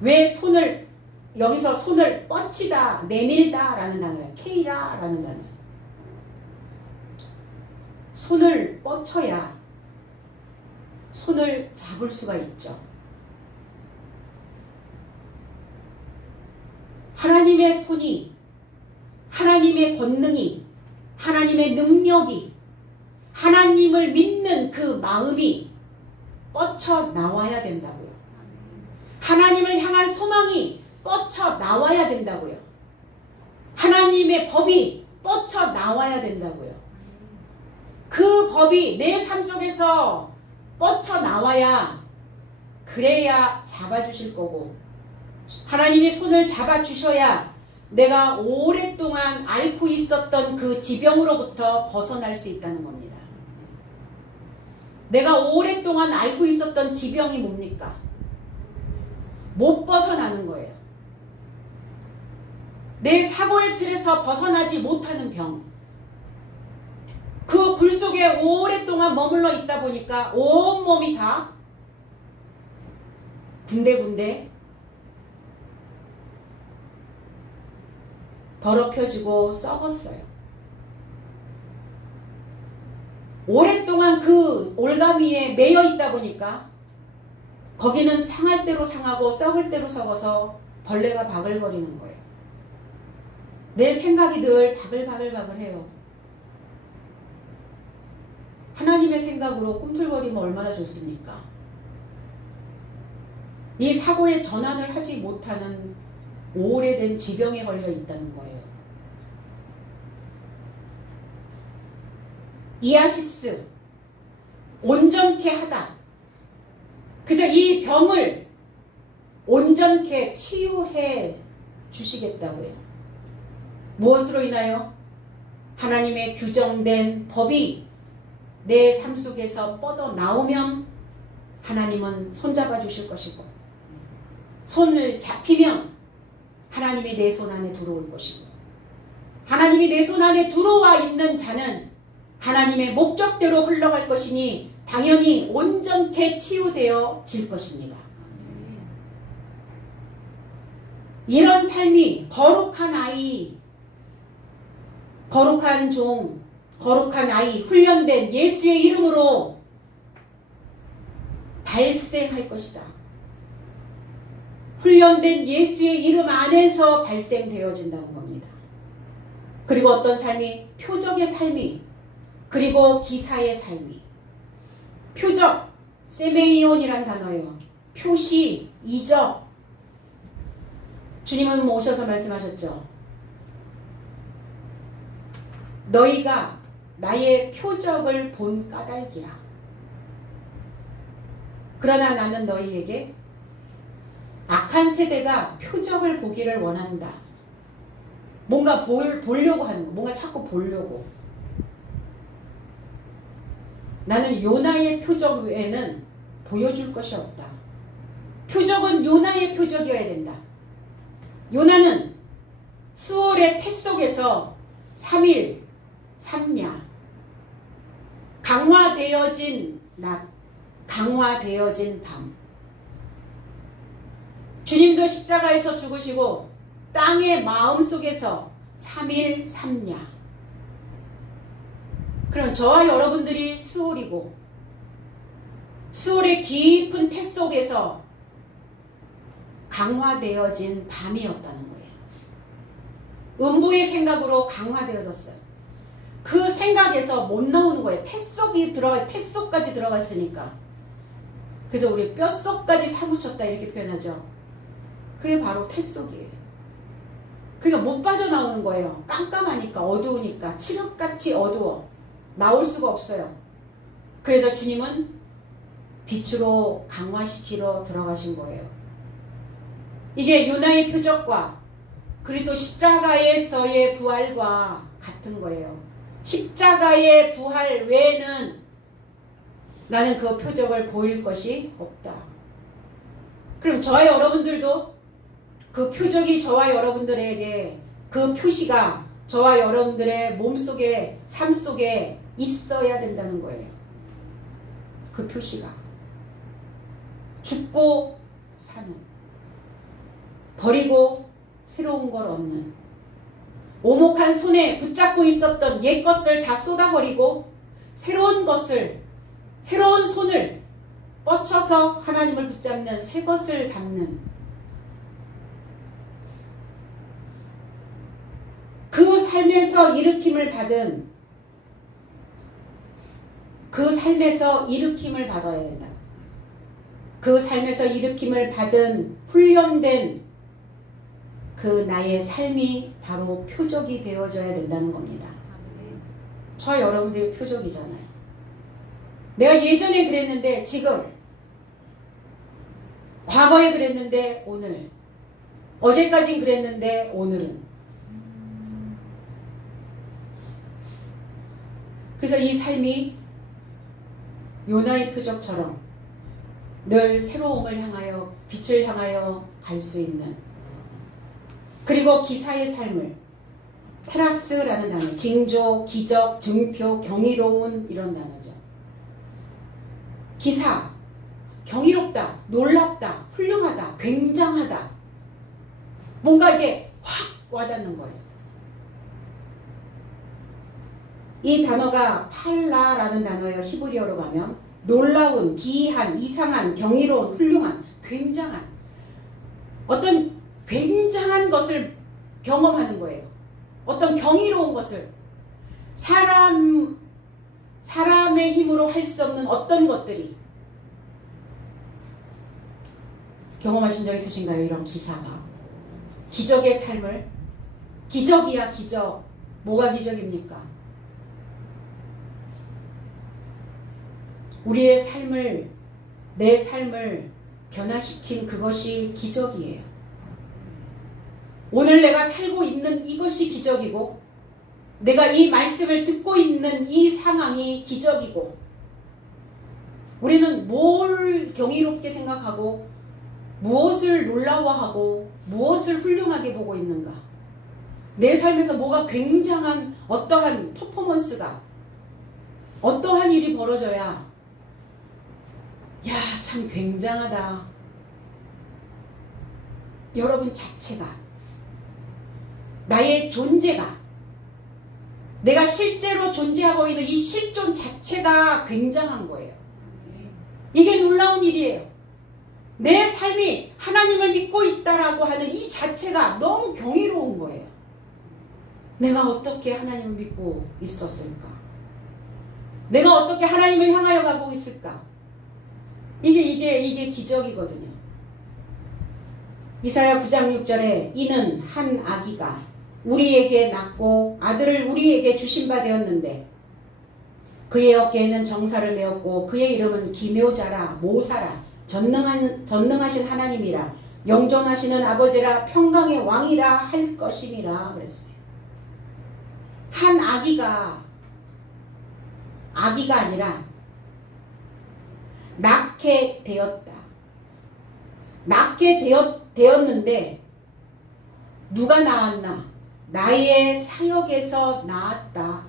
왜 여기서 손을 뻗치다, 내밀다 라는 단어예요. 케이라 라는 단어예요. 손을 뻗쳐야 손을 잡을 수가 있죠. 하나님의 손이, 하나님의 권능이, 하나님의 능력이, 하나님을 믿는 그 마음이 뻗쳐 나와야 된다고요. 하나님을 향한 소망이 뻗쳐 나와야 된다고요. 하나님의 법이 뻗쳐 나와야 된다고요. 그 법이 내 삶 속에서 뻗쳐 나와야, 그래야 잡아주실 거고, 하나님이 손을 잡아주셔야 내가 오랫동안 앓고 있었던 그 지병으로부터 벗어날 수 있다는 겁니다. 내가 오랫동안 앓고 있었던 지병이 뭡니까? 못 벗어나는 거예요. 내 사고의 틀에서 벗어나지 못하는 병. 그 굴 속에 오랫동안 머물러 있다 보니까 온몸이 다 군데군데 더럽혀지고 썩었어요. 오랫동안 그 올가미에 매여 있다 보니까 거기는 상할 대로 상하고 썩을 대로 썩어서 벌레가 바글거리는 거예요. 내 생각이 늘 바글바글해요. 하나님의 생각으로 꿈틀거리면 얼마나 좋습니까? 이 사고의 전환을 하지 못하는 오래된 지병에 걸려 있다는 거예요. 이아시스, 온전케 하다. 그저 이 병을 온전케 치유해 주시겠다고요. 무엇으로 인하여? 하나님의 규정된 법이 내 삶 속에서 뻗어 나오면 하나님은 손잡아 주실 것이고, 손을 잡히면 하나님이 내 손 안에 들어올 것이고, 하나님이 내 손 안에 들어와 있는 자는 하나님의 목적대로 흘러갈 것이니 당연히 온전케 치유되어질 것입니다. 이런 삶이 거룩한 아이, 거룩한 종, 거룩한 아이, 훈련된 예수의 이름으로 발생할 것이다. 훈련된 예수의 이름 안에서 발생되어진다는 겁니다. 그리고 어떤 삶이, 표적의 삶이, 그리고 기사의 삶이. 표적, 세메이온이란 단어예요. 표시, 이적. 주님은 오셔서 말씀하셨죠. 너희가 나의 표적을 본 까닭이라. 그러나 나는 너희에게 악한 세대가 표적을 보기를 원한다. 뭔가 보려고 하는 거, 뭔가 자꾸 보려고. 나는 요나의 표적 외에는 보여줄 것이 없다. 표적은 요나의 표적이어야 된다. 요나는 수월의 태 속에서 3일 3야 강화되어진 낮, 강화되어진 밤. 주님도 십자가에서 죽으시고 땅의 마음속에서 3일 3야. 그럼 저와 여러분들이 수월이고 수월의 깊은 태 속에서 강화되어진 밤이었다는 거예요. 음부의 생각으로 강화되어졌어요. 그 생각에서 못 나오는 거예요. 뱃속까지 들어갔으니까. 그래서 우리 뼛속까지 사무쳤다 이렇게 표현하죠. 그게 바로 뱃속이에요. 그러니까 못 빠져나오는 거예요. 깜깜하니까, 어두우니까, 칠흑같이 어두워. 나올 수가 없어요. 그래서 주님은 빛으로 강화시키러 들어가신 거예요. 이게 요나의 표적과 그리고 십자가에서의 부활과 같은 거예요. 십자가의 부활 외에는 나는 그 표적을 보일 것이 없다. 그럼 저와 여러분들도 그 표적이 저와 여러분들에게, 그 표시가 저와 여러분들의 몸속에, 삶 속에 있어야 된다는 거예요. 그 표시가. 죽고 사는, 버리고 새로운 걸 얻는, 오목한 손에 붙잡고 있었던 옛 것들 다 쏟아버리고 새로운 것을, 새로운 손을 뻗쳐서 하나님을 붙잡는, 새 것을 담는, 그 삶에서 일으킴을 받은, 그 삶에서 일으킴을 받아야 된다. 그 삶에서 일으킴을 받은, 훈련된 그 나의 삶이 바로 표적이 되어져야 된다는 겁니다. 저 여러분들이 표적이잖아요. 내가 예전에 그랬는데 지금, 과거에 그랬는데 오늘, 어제까진 그랬는데 오늘은. 그래서 이 삶이 요나의 표적처럼 늘 새로움을 향하여, 빛을 향하여 갈 수 있는, 그리고 기사의 삶을, 테라스라는 단어, 징조, 기적, 증표, 경이로운, 이런 단어죠. 기사, 경이롭다, 놀랍다, 훌륭하다, 굉장하다. 뭔가 이게 확 와닿는 거예요. 이 단어가 팔라라는 단어예요. 히브리어로 가면 놀라운, 기이한, 이상한, 경이로운, 훌륭한, 굉장한, 어떤 굉장한 것을 경험하는 거예요. 어떤 경이로운 것을, 사람의 힘으로 할 수 없는 어떤 것들이. 경험하신 적 있으신가요? 이런 기사가, 기적의 삶을. 기적이야 기적. 뭐가 기적입니까? 우리의 삶을, 내 삶을 변화시킨 그것이 기적이에요. 오늘 내가 살고 있는 이것이 기적이고, 내가 이 말씀을 듣고 있는 이 상황이 기적이고, 우리는 뭘 경이롭게 생각하고 무엇을 놀라워하고 무엇을 훌륭하게 보고 있는가? 내 삶에서 뭐가 굉장한 어떠한 퍼포먼스가, 어떠한 일이 벌어져야 야, 참 굉장하다. 여러분 자체가, 나의 존재가, 내가 실제로 존재하고 있는 이 실존 자체가 굉장한 거예요. 이게 놀라운 일이에요. 내 삶이 하나님을 믿고 있다라고 하는 이 자체가 너무 경이로운 거예요. 내가 어떻게 하나님을 믿고 있었을까? 내가 어떻게 하나님을 향하여 가고 있을까? 이게 기적이거든요. 이사야 9장 6절에 이는 한 아기가 우리에게 낳고 아들을 우리에게 주신 바 되었는데 그의 어깨에는 정사를 메었고 그의 이름은 기묘자라 모사라 전능하신 하나님이라 영존하시는 아버지라 평강의 왕이라 할 것임이라 그랬어요. 한 아기가 아니라 낳게 되었다. 낳게 되었는데 누가 낳았나? 나의 사역에서 낳았다.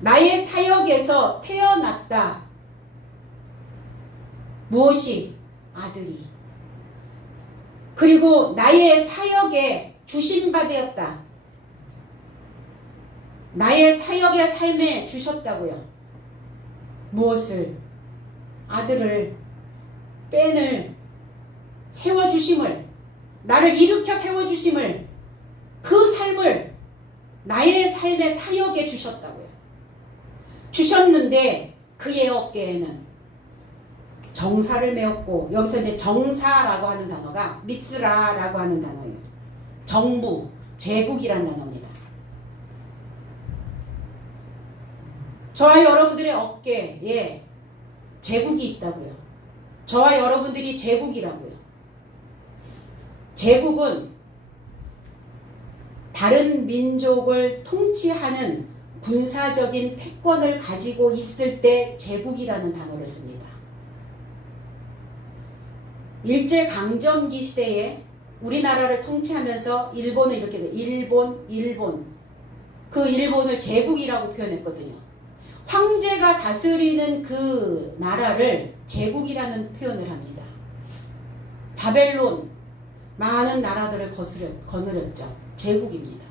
나의 사역에서 태어났다. 무엇이? 아들이. 그리고 나의 사역에 주신바 되었다. 나의 사역의 삶에 주셨다고요. 무엇을? 아들을, 뺀을 세워주심을, 나를 일으켜 세워주심을, 그 삶을 나의 삶의 사역에 주셨다고요. 주셨는데 그의 어깨에는 정사를 메었고, 여기서 이제 정사라고 하는 단어가 미스라라고 하는 단어예요. 정부, 제국이라는 단어입니다. 저와 여러분들의 어깨에 제국이 있다고요. 저와 여러분들이 제국이라고요. 제국은 다른 민족을 통치하는 군사적인 패권을 가지고 있을 때 제국이라는 단어를 씁니다. 일제강점기 시대에 우리나라를 통치하면서 일본은 이렇게 돼. 일본. 그 일본을 제국이라고 표현했거든요. 황제가 다스리는 그 나라를 제국이라는 표현을 합니다. 바벨론, 많은 나라들을 거느렸죠. 제국입니다.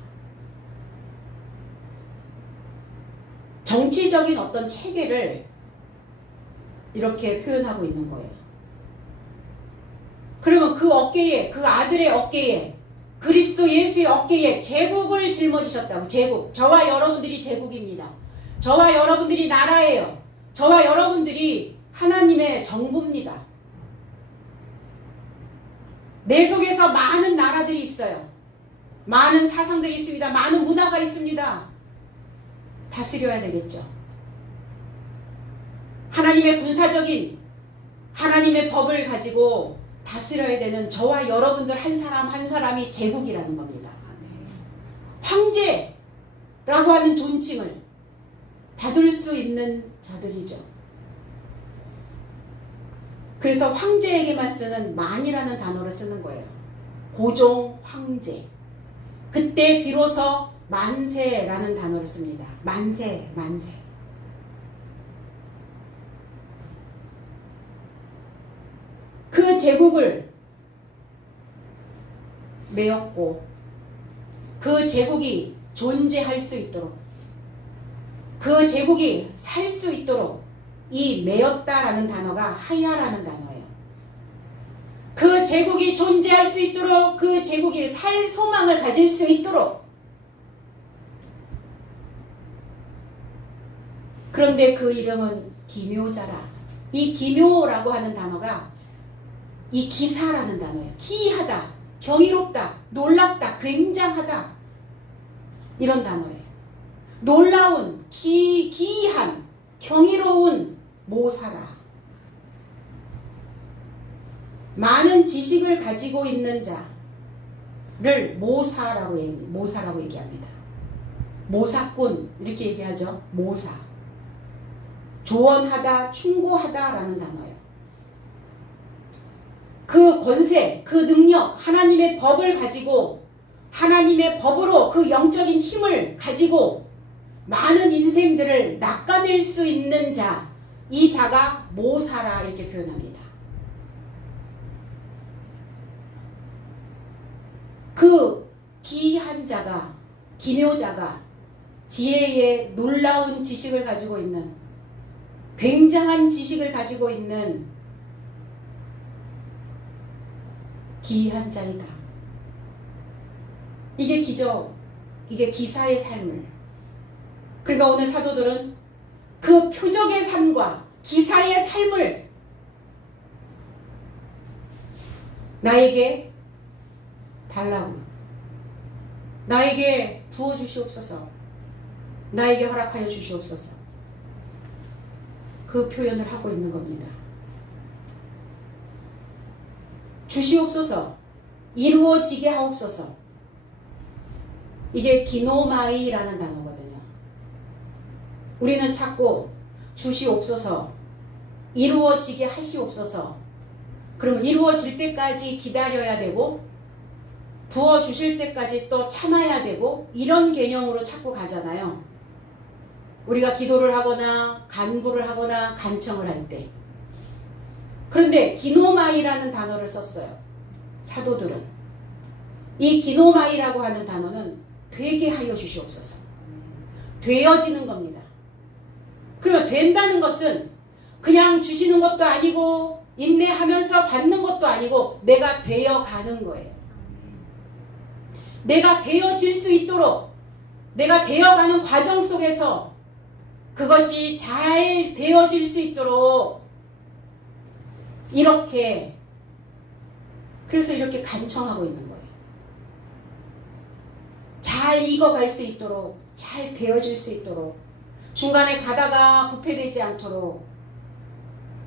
정치적인 어떤 체계를 이렇게 표현하고 있는 거예요. 그러면 그 어깨에, 그 아들의 어깨에, 그리스도 예수의 어깨에 제국을 짊어지셨다고. 제국. 저와 여러분들이 제국입니다. 저와 여러분들이 나라예요. 저와 여러분들이 하나님의 정부입니다. 내 속에서 많은 나라들이 있어요. 많은 사상들이 있습니다. 많은 문화가 있습니다. 다스려야 되겠죠. 하나님의 군사적인 하나님의 법을 가지고 다스려야 되는 저와 여러분들 한 사람 한 사람이 제국이라는 겁니다. 황제라고 하는 존칭을 받을 수 있는 자들이죠. 그래서 황제에게만 쓰는 만이라는 단어를 쓰는 거예요. 고종 황제. 그때 비로소 만세라는 단어를 씁니다. 만세. 그 제국을 메었고 그 제국이 존재할 수 있도록, 그 제국이 살 수 있도록 이 메었다라는 단어가 하야라는 단어예요. 그 제국이 존재할 수 있도록, 그 제국이 살 소망을 가질 수 있도록. 그런데 그 이름은 기묘자라. 이 기묘라고 하는 단어가 이 기사라는 단어예요. 기이하다, 경이롭다, 놀랍다, 굉장하다, 이런 단어예요. 놀라운, 기이한, 경이로운 모사라. 많은 지식을 가지고 있는 자를 모사라고 얘기합니다. 모사꾼 이렇게 얘기하죠. 모사. 조언하다, 충고하다라는 단어예요. 그 권세, 그 능력, 하나님의 법을 가지고 하나님의 법으로 그 영적인 힘을 가지고 많은 인생들을 낚아낼 수 있는 자, 이 자가 모사라 이렇게 표현합니다. 그 기한 자가, 기묘자가 지혜의 놀라운 지식을 가지고 있는, 굉장한 지식을 가지고 있는 기한 자이다. 이게 기적, 이게 기사의 삶을. 그러니까 오늘 사도들은 그 표적의 삶과 기사의 삶을 나에게 달라고요. 나에게 부어주시옵소서. 나에게 허락하여 주시옵소서. 그 표현을 하고 있는 겁니다. 주시옵소서. 이루어지게 하옵소서. 이게 기노마이라는 단어거든요. 우리는 자꾸 주시옵소서, 이루어지게 하시옵소서. 그러면 이루어질 때까지 기다려야 되고 부어주실 때까지 또 참아야 되고 이런 개념으로 자꾸 가잖아요. 우리가 기도를 하거나 간구를 하거나 간청을 할 때. 그런데 기노마이라는 단어를 썼어요. 사도들은. 이 기노마이라고 하는 단어는 되게 하여 주시옵소서. 되어지는 겁니다. 그러면 된다는 것은 그냥 주시는 것도 아니고 인내하면서 받는 것도 아니고 내가 되어가는 거예요. 내가 되어질 수 있도록, 내가 되어가는 과정 속에서 그것이 잘 되어질 수 있도록 이렇게, 그래서 이렇게 간청하고 있는 거예요. 잘 익어갈 수 있도록, 잘 되어질 수 있도록, 중간에 가다가 부패되지 않도록,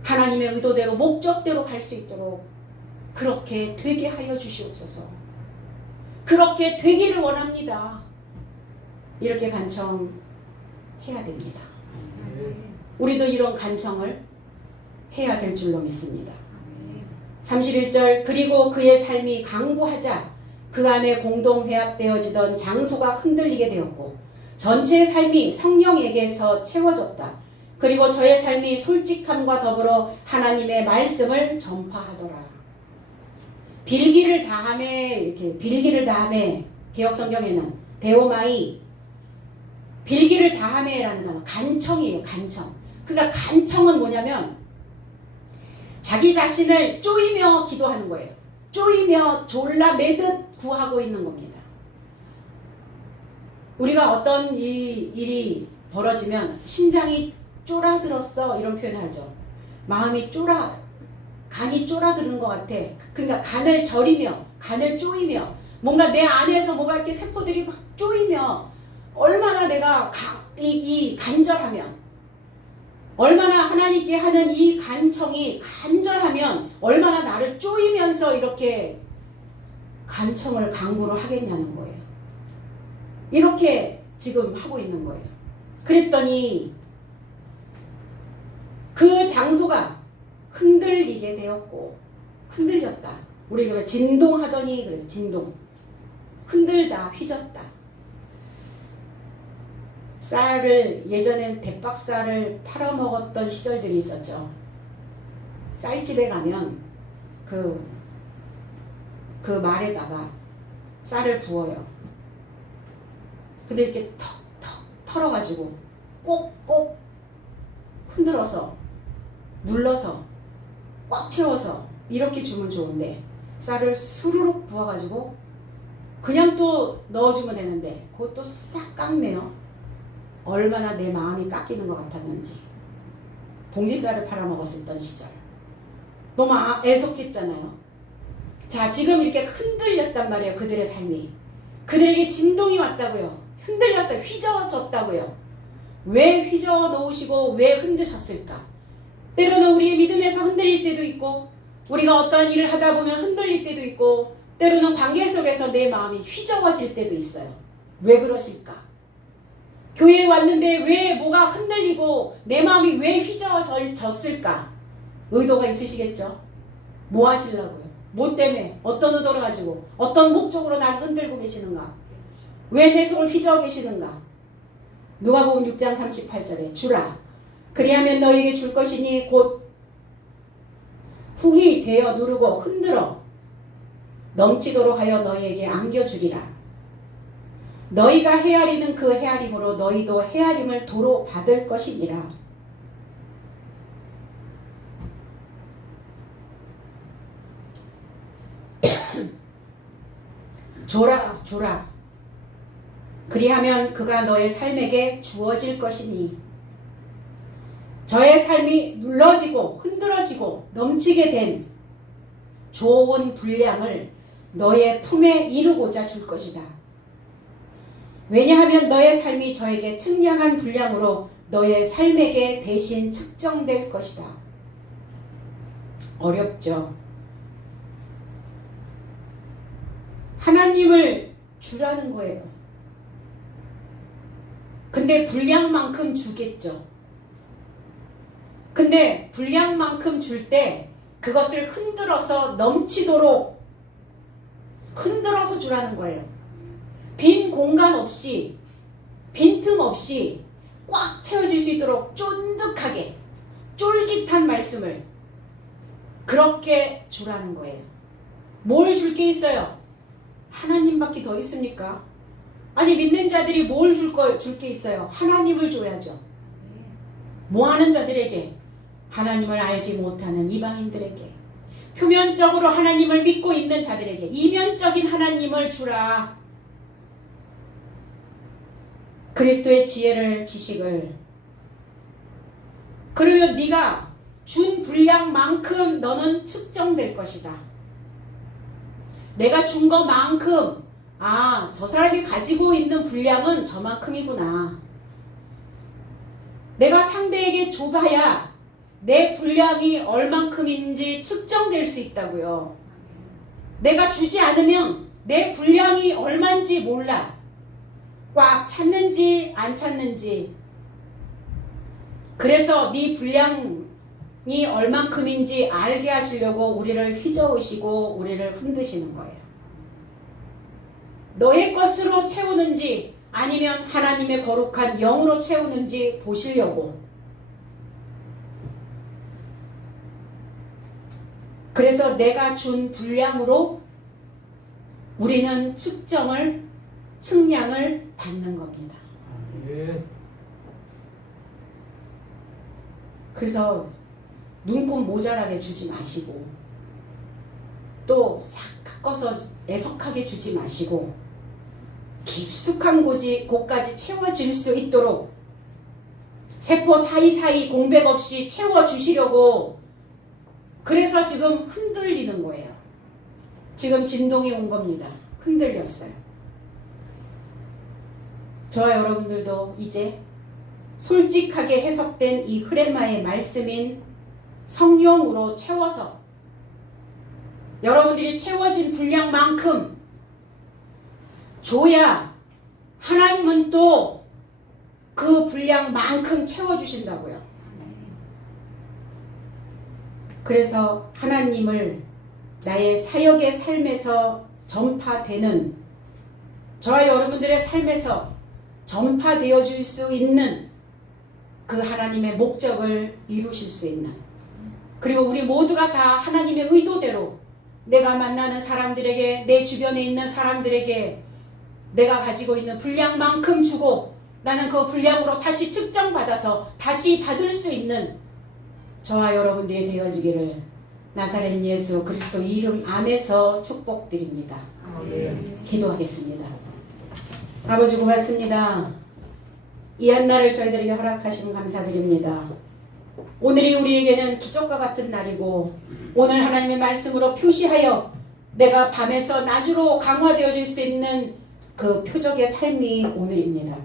하나님의 의도대로 목적대로 갈 수 있도록 그렇게 되게 하여 주시옵소서. 그렇게 되기를 원합니다. 이렇게 간청해야 됩니다. 우리도 이런 간청을 해야 될 줄로 믿습니다. 31절, 그리고 그의 삶이 강구하자 그 안에 공동 회합되어지던 장소가 흔들리게 되었고 전체의 삶이 성령에게서 채워졌다. 그리고 저의 삶이 솔직함과 더불어 하나님의 말씀을 전파하더라. 빌기를 다함에, 이렇게 빌기를 다함에, 개역성경에는 데오마이, 빌기를 다함에라는 단어, 간청이에요. 간청. 그러니까 간청은 뭐냐면 자기 자신을 쪼이며 기도하는 거예요. 쪼이며 졸라 매듯 구하고 있는 겁니다. 우리가 어떤 일이 벌어지면 심장이 쫄아들었어 이런 표현을 하죠. 마음이 간이 쫄아드는 것 같아. 그러니까 간을 저리며 간을 쪼이며 뭔가 내 안에서 뭐가 이렇게 세포들이 막 쪼이며 얼마나 내가 이 간절하면, 얼마나 하나님께 하는 이 간청이 간절하면 얼마나 나를 쪼이면서 이렇게 간청을 간구를 하겠냐는 거예요. 이렇게 지금 하고 있는 거예요. 그랬더니 그 장소가 흔들리게 되었고, 흔들렸다. 우리가 진동하더니, 그래서 진동. 흔들다, 휘졌다. 쌀을, 예전엔 대박쌀을 팔아먹었던 시절들이 있었죠. 쌀집에 가면 그 말에다가 쌀을 부어요. 근데 이렇게 턱턱 털어가지고 꼭꼭 흔들어서 눌러서 꽉 채워서 이렇게 주면 좋은데 쌀을 수르륵 부어가지고 그냥 또 넣어주면 되는데 그것도 싹 깎네요. 얼마나 내 마음이 깎이는 것 같았는지. 봉지쌀을 팔아먹었었던 시절 너무 애석했잖아요. 자, 지금 이렇게 흔들렸단 말이에요. 그들의 삶이. 그들에게 진동이 왔다고요. 흔들렸어요. 휘저어졌다고요. 왜 휘저어 놓으시고 왜 흔드셨을까? 때로는 우리의 믿음에서 흔들릴 때도 있고, 우리가 어떠한 일을 하다 보면 흔들릴 때도 있고, 때로는 관계 속에서 내 마음이 휘저어질 때도 있어요. 왜 그러실까? 교회에 왔는데 왜 뭐가 흔들리고 내 마음이 왜 휘저어졌을까? 의도가 있으시겠죠? 뭐 하시려고요? 뭐 때문에? 어떤 의도를 가지고? 어떤 목적으로 나를 흔들고 계시는가? 왜 내 속을 휘저어 계시는가? 누가복음 6장 38절에 주라. 그리하면 너에게 줄 것이니 곧 후히 대어 누르고 흔들어 넘치도록 하여 너희에게 안겨주리라. 너희가 헤아리는 그 헤아림으로 너희도 헤아림을 도로 받을 것이니라. 줘라 줘라. 그리하면 그가 너의 삶에게 주어질 것이니 저의 삶이 눌러지고 흔들어지고 넘치게 된 좋은 분량을 너의 품에 이루고자 줄 것이다. 왜냐하면 너의 삶이 저에게 측량한 분량으로 너의 삶에게 대신 측정될 것이다. 어렵죠? 하나님을 주라는 거예요. 근데 분량만큼 주겠죠. 근데 분량만큼 줄 때 그것을 흔들어서 넘치도록 흔들어서 주라는 거예요. 빈 공간 없이 빈틈 없이 꽉 채워질 수 있도록 쫀득하게 쫄깃한 말씀을 그렇게 주라는 거예요. 뭘 줄 게 있어요? 하나님밖에 더 있습니까? 아니 믿는 자들이 뭘 줄 게 있어요? 하나님을 줘야죠. 뭐하는 자들에게? 하나님을 알지 못하는 이방인들에게, 표면적으로 하나님을 믿고 있는 자들에게 이면적인 하나님을 주라. 그리스도의 지혜를 지식을. 그러면 네가 준 분량만큼 너는 측정될 것이다. 내가 준 것만큼 저 사람이 가지고 있는 분량은 저만큼이구나. 내가 상대에게 줘봐야 내 분량이 얼만큼인지 측정될 수 있다고요. 내가 주지 않으면 내 분량이 얼만지 몰라. 꽉 찼는지 안 찼는지. 그래서 네 분량이 얼만큼인지 알게 하시려고 우리를 휘저으시고 우리를 흔드시는 거예요. 너의 것으로 채우는지 아니면 하나님의 거룩한 영으로 채우는지 보시려고. 그래서 내가 준 분량으로 우리는 측량을 받는 겁니다. 그래서 눈금 모자라게 주지 마시고 또 싹 깎아서 애석하게 주지 마시고 깊숙한 곳까지 채워질 수 있도록 세포 사이사이 공백 없이 채워주시려고. 그래서 지금 흔들리는 거예요. 지금 진동이 온 겁니다. 흔들렸어요. 저와 여러분들도 이제 솔직하게 해석된 이 흐레마의 말씀인 성령으로 채워서 여러분들이 채워진 분량만큼 줘야 하나님은 또 그 분량만큼 채워주신다고요. 그래서 하나님을 나의 사역의 삶에서 전파되는, 저와 여러분들의 삶에서 전파되어질 수 있는 그 하나님의 목적을 이루실 수 있는, 그리고 우리 모두가 다 하나님의 의도대로 내가 만나는 사람들에게, 내 주변에 있는 사람들에게 내가 가지고 있는 분량만큼 주고 나는 그 분량으로 다시 측정받아서 다시 받을 수 있는 저와 여러분들이 되어지기를 나사렛 예수 그리스도 이름 안에서 축복드립니다. 기도하겠습니다. 아버지 고맙습니다. 이 한날을 저희들에게 허락하시면 감사드립니다. 오늘이 우리에게는 기적과 같은 날이고 오늘 하나님의 말씀으로 표시하여 내가 밤에서 낮으로 강화되어질 수 있는 그 표적의 삶이 오늘입니다.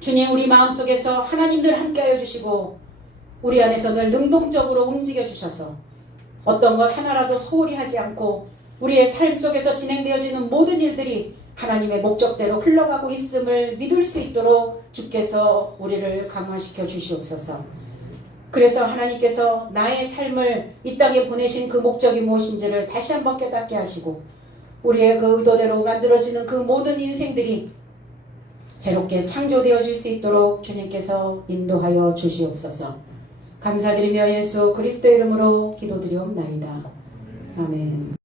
주님, 우리 마음속에서 하나님들 함께하여 주시고 우리 안에서 늘 능동적으로 움직여 주셔서 어떤 것 하나라도 소홀히 하지 않고 우리의 삶 속에서 진행되어지는 모든 일들이 하나님의 목적대로 흘러가고 있음을 믿을 수 있도록 주께서 우리를 강화시켜 주시옵소서. 그래서 하나님께서 나의 삶을 이 땅에 보내신 그 목적이 무엇인지를 다시 한번 깨닫게 하시고 우리의 그 의도대로 만들어지는 그 모든 인생들이 새롭게 창조되어질 수 있도록 주님께서 인도하여 주시옵소서. 감사드리며 예수 그리스도의 이름으로 기도드리옵나이다. 아멘.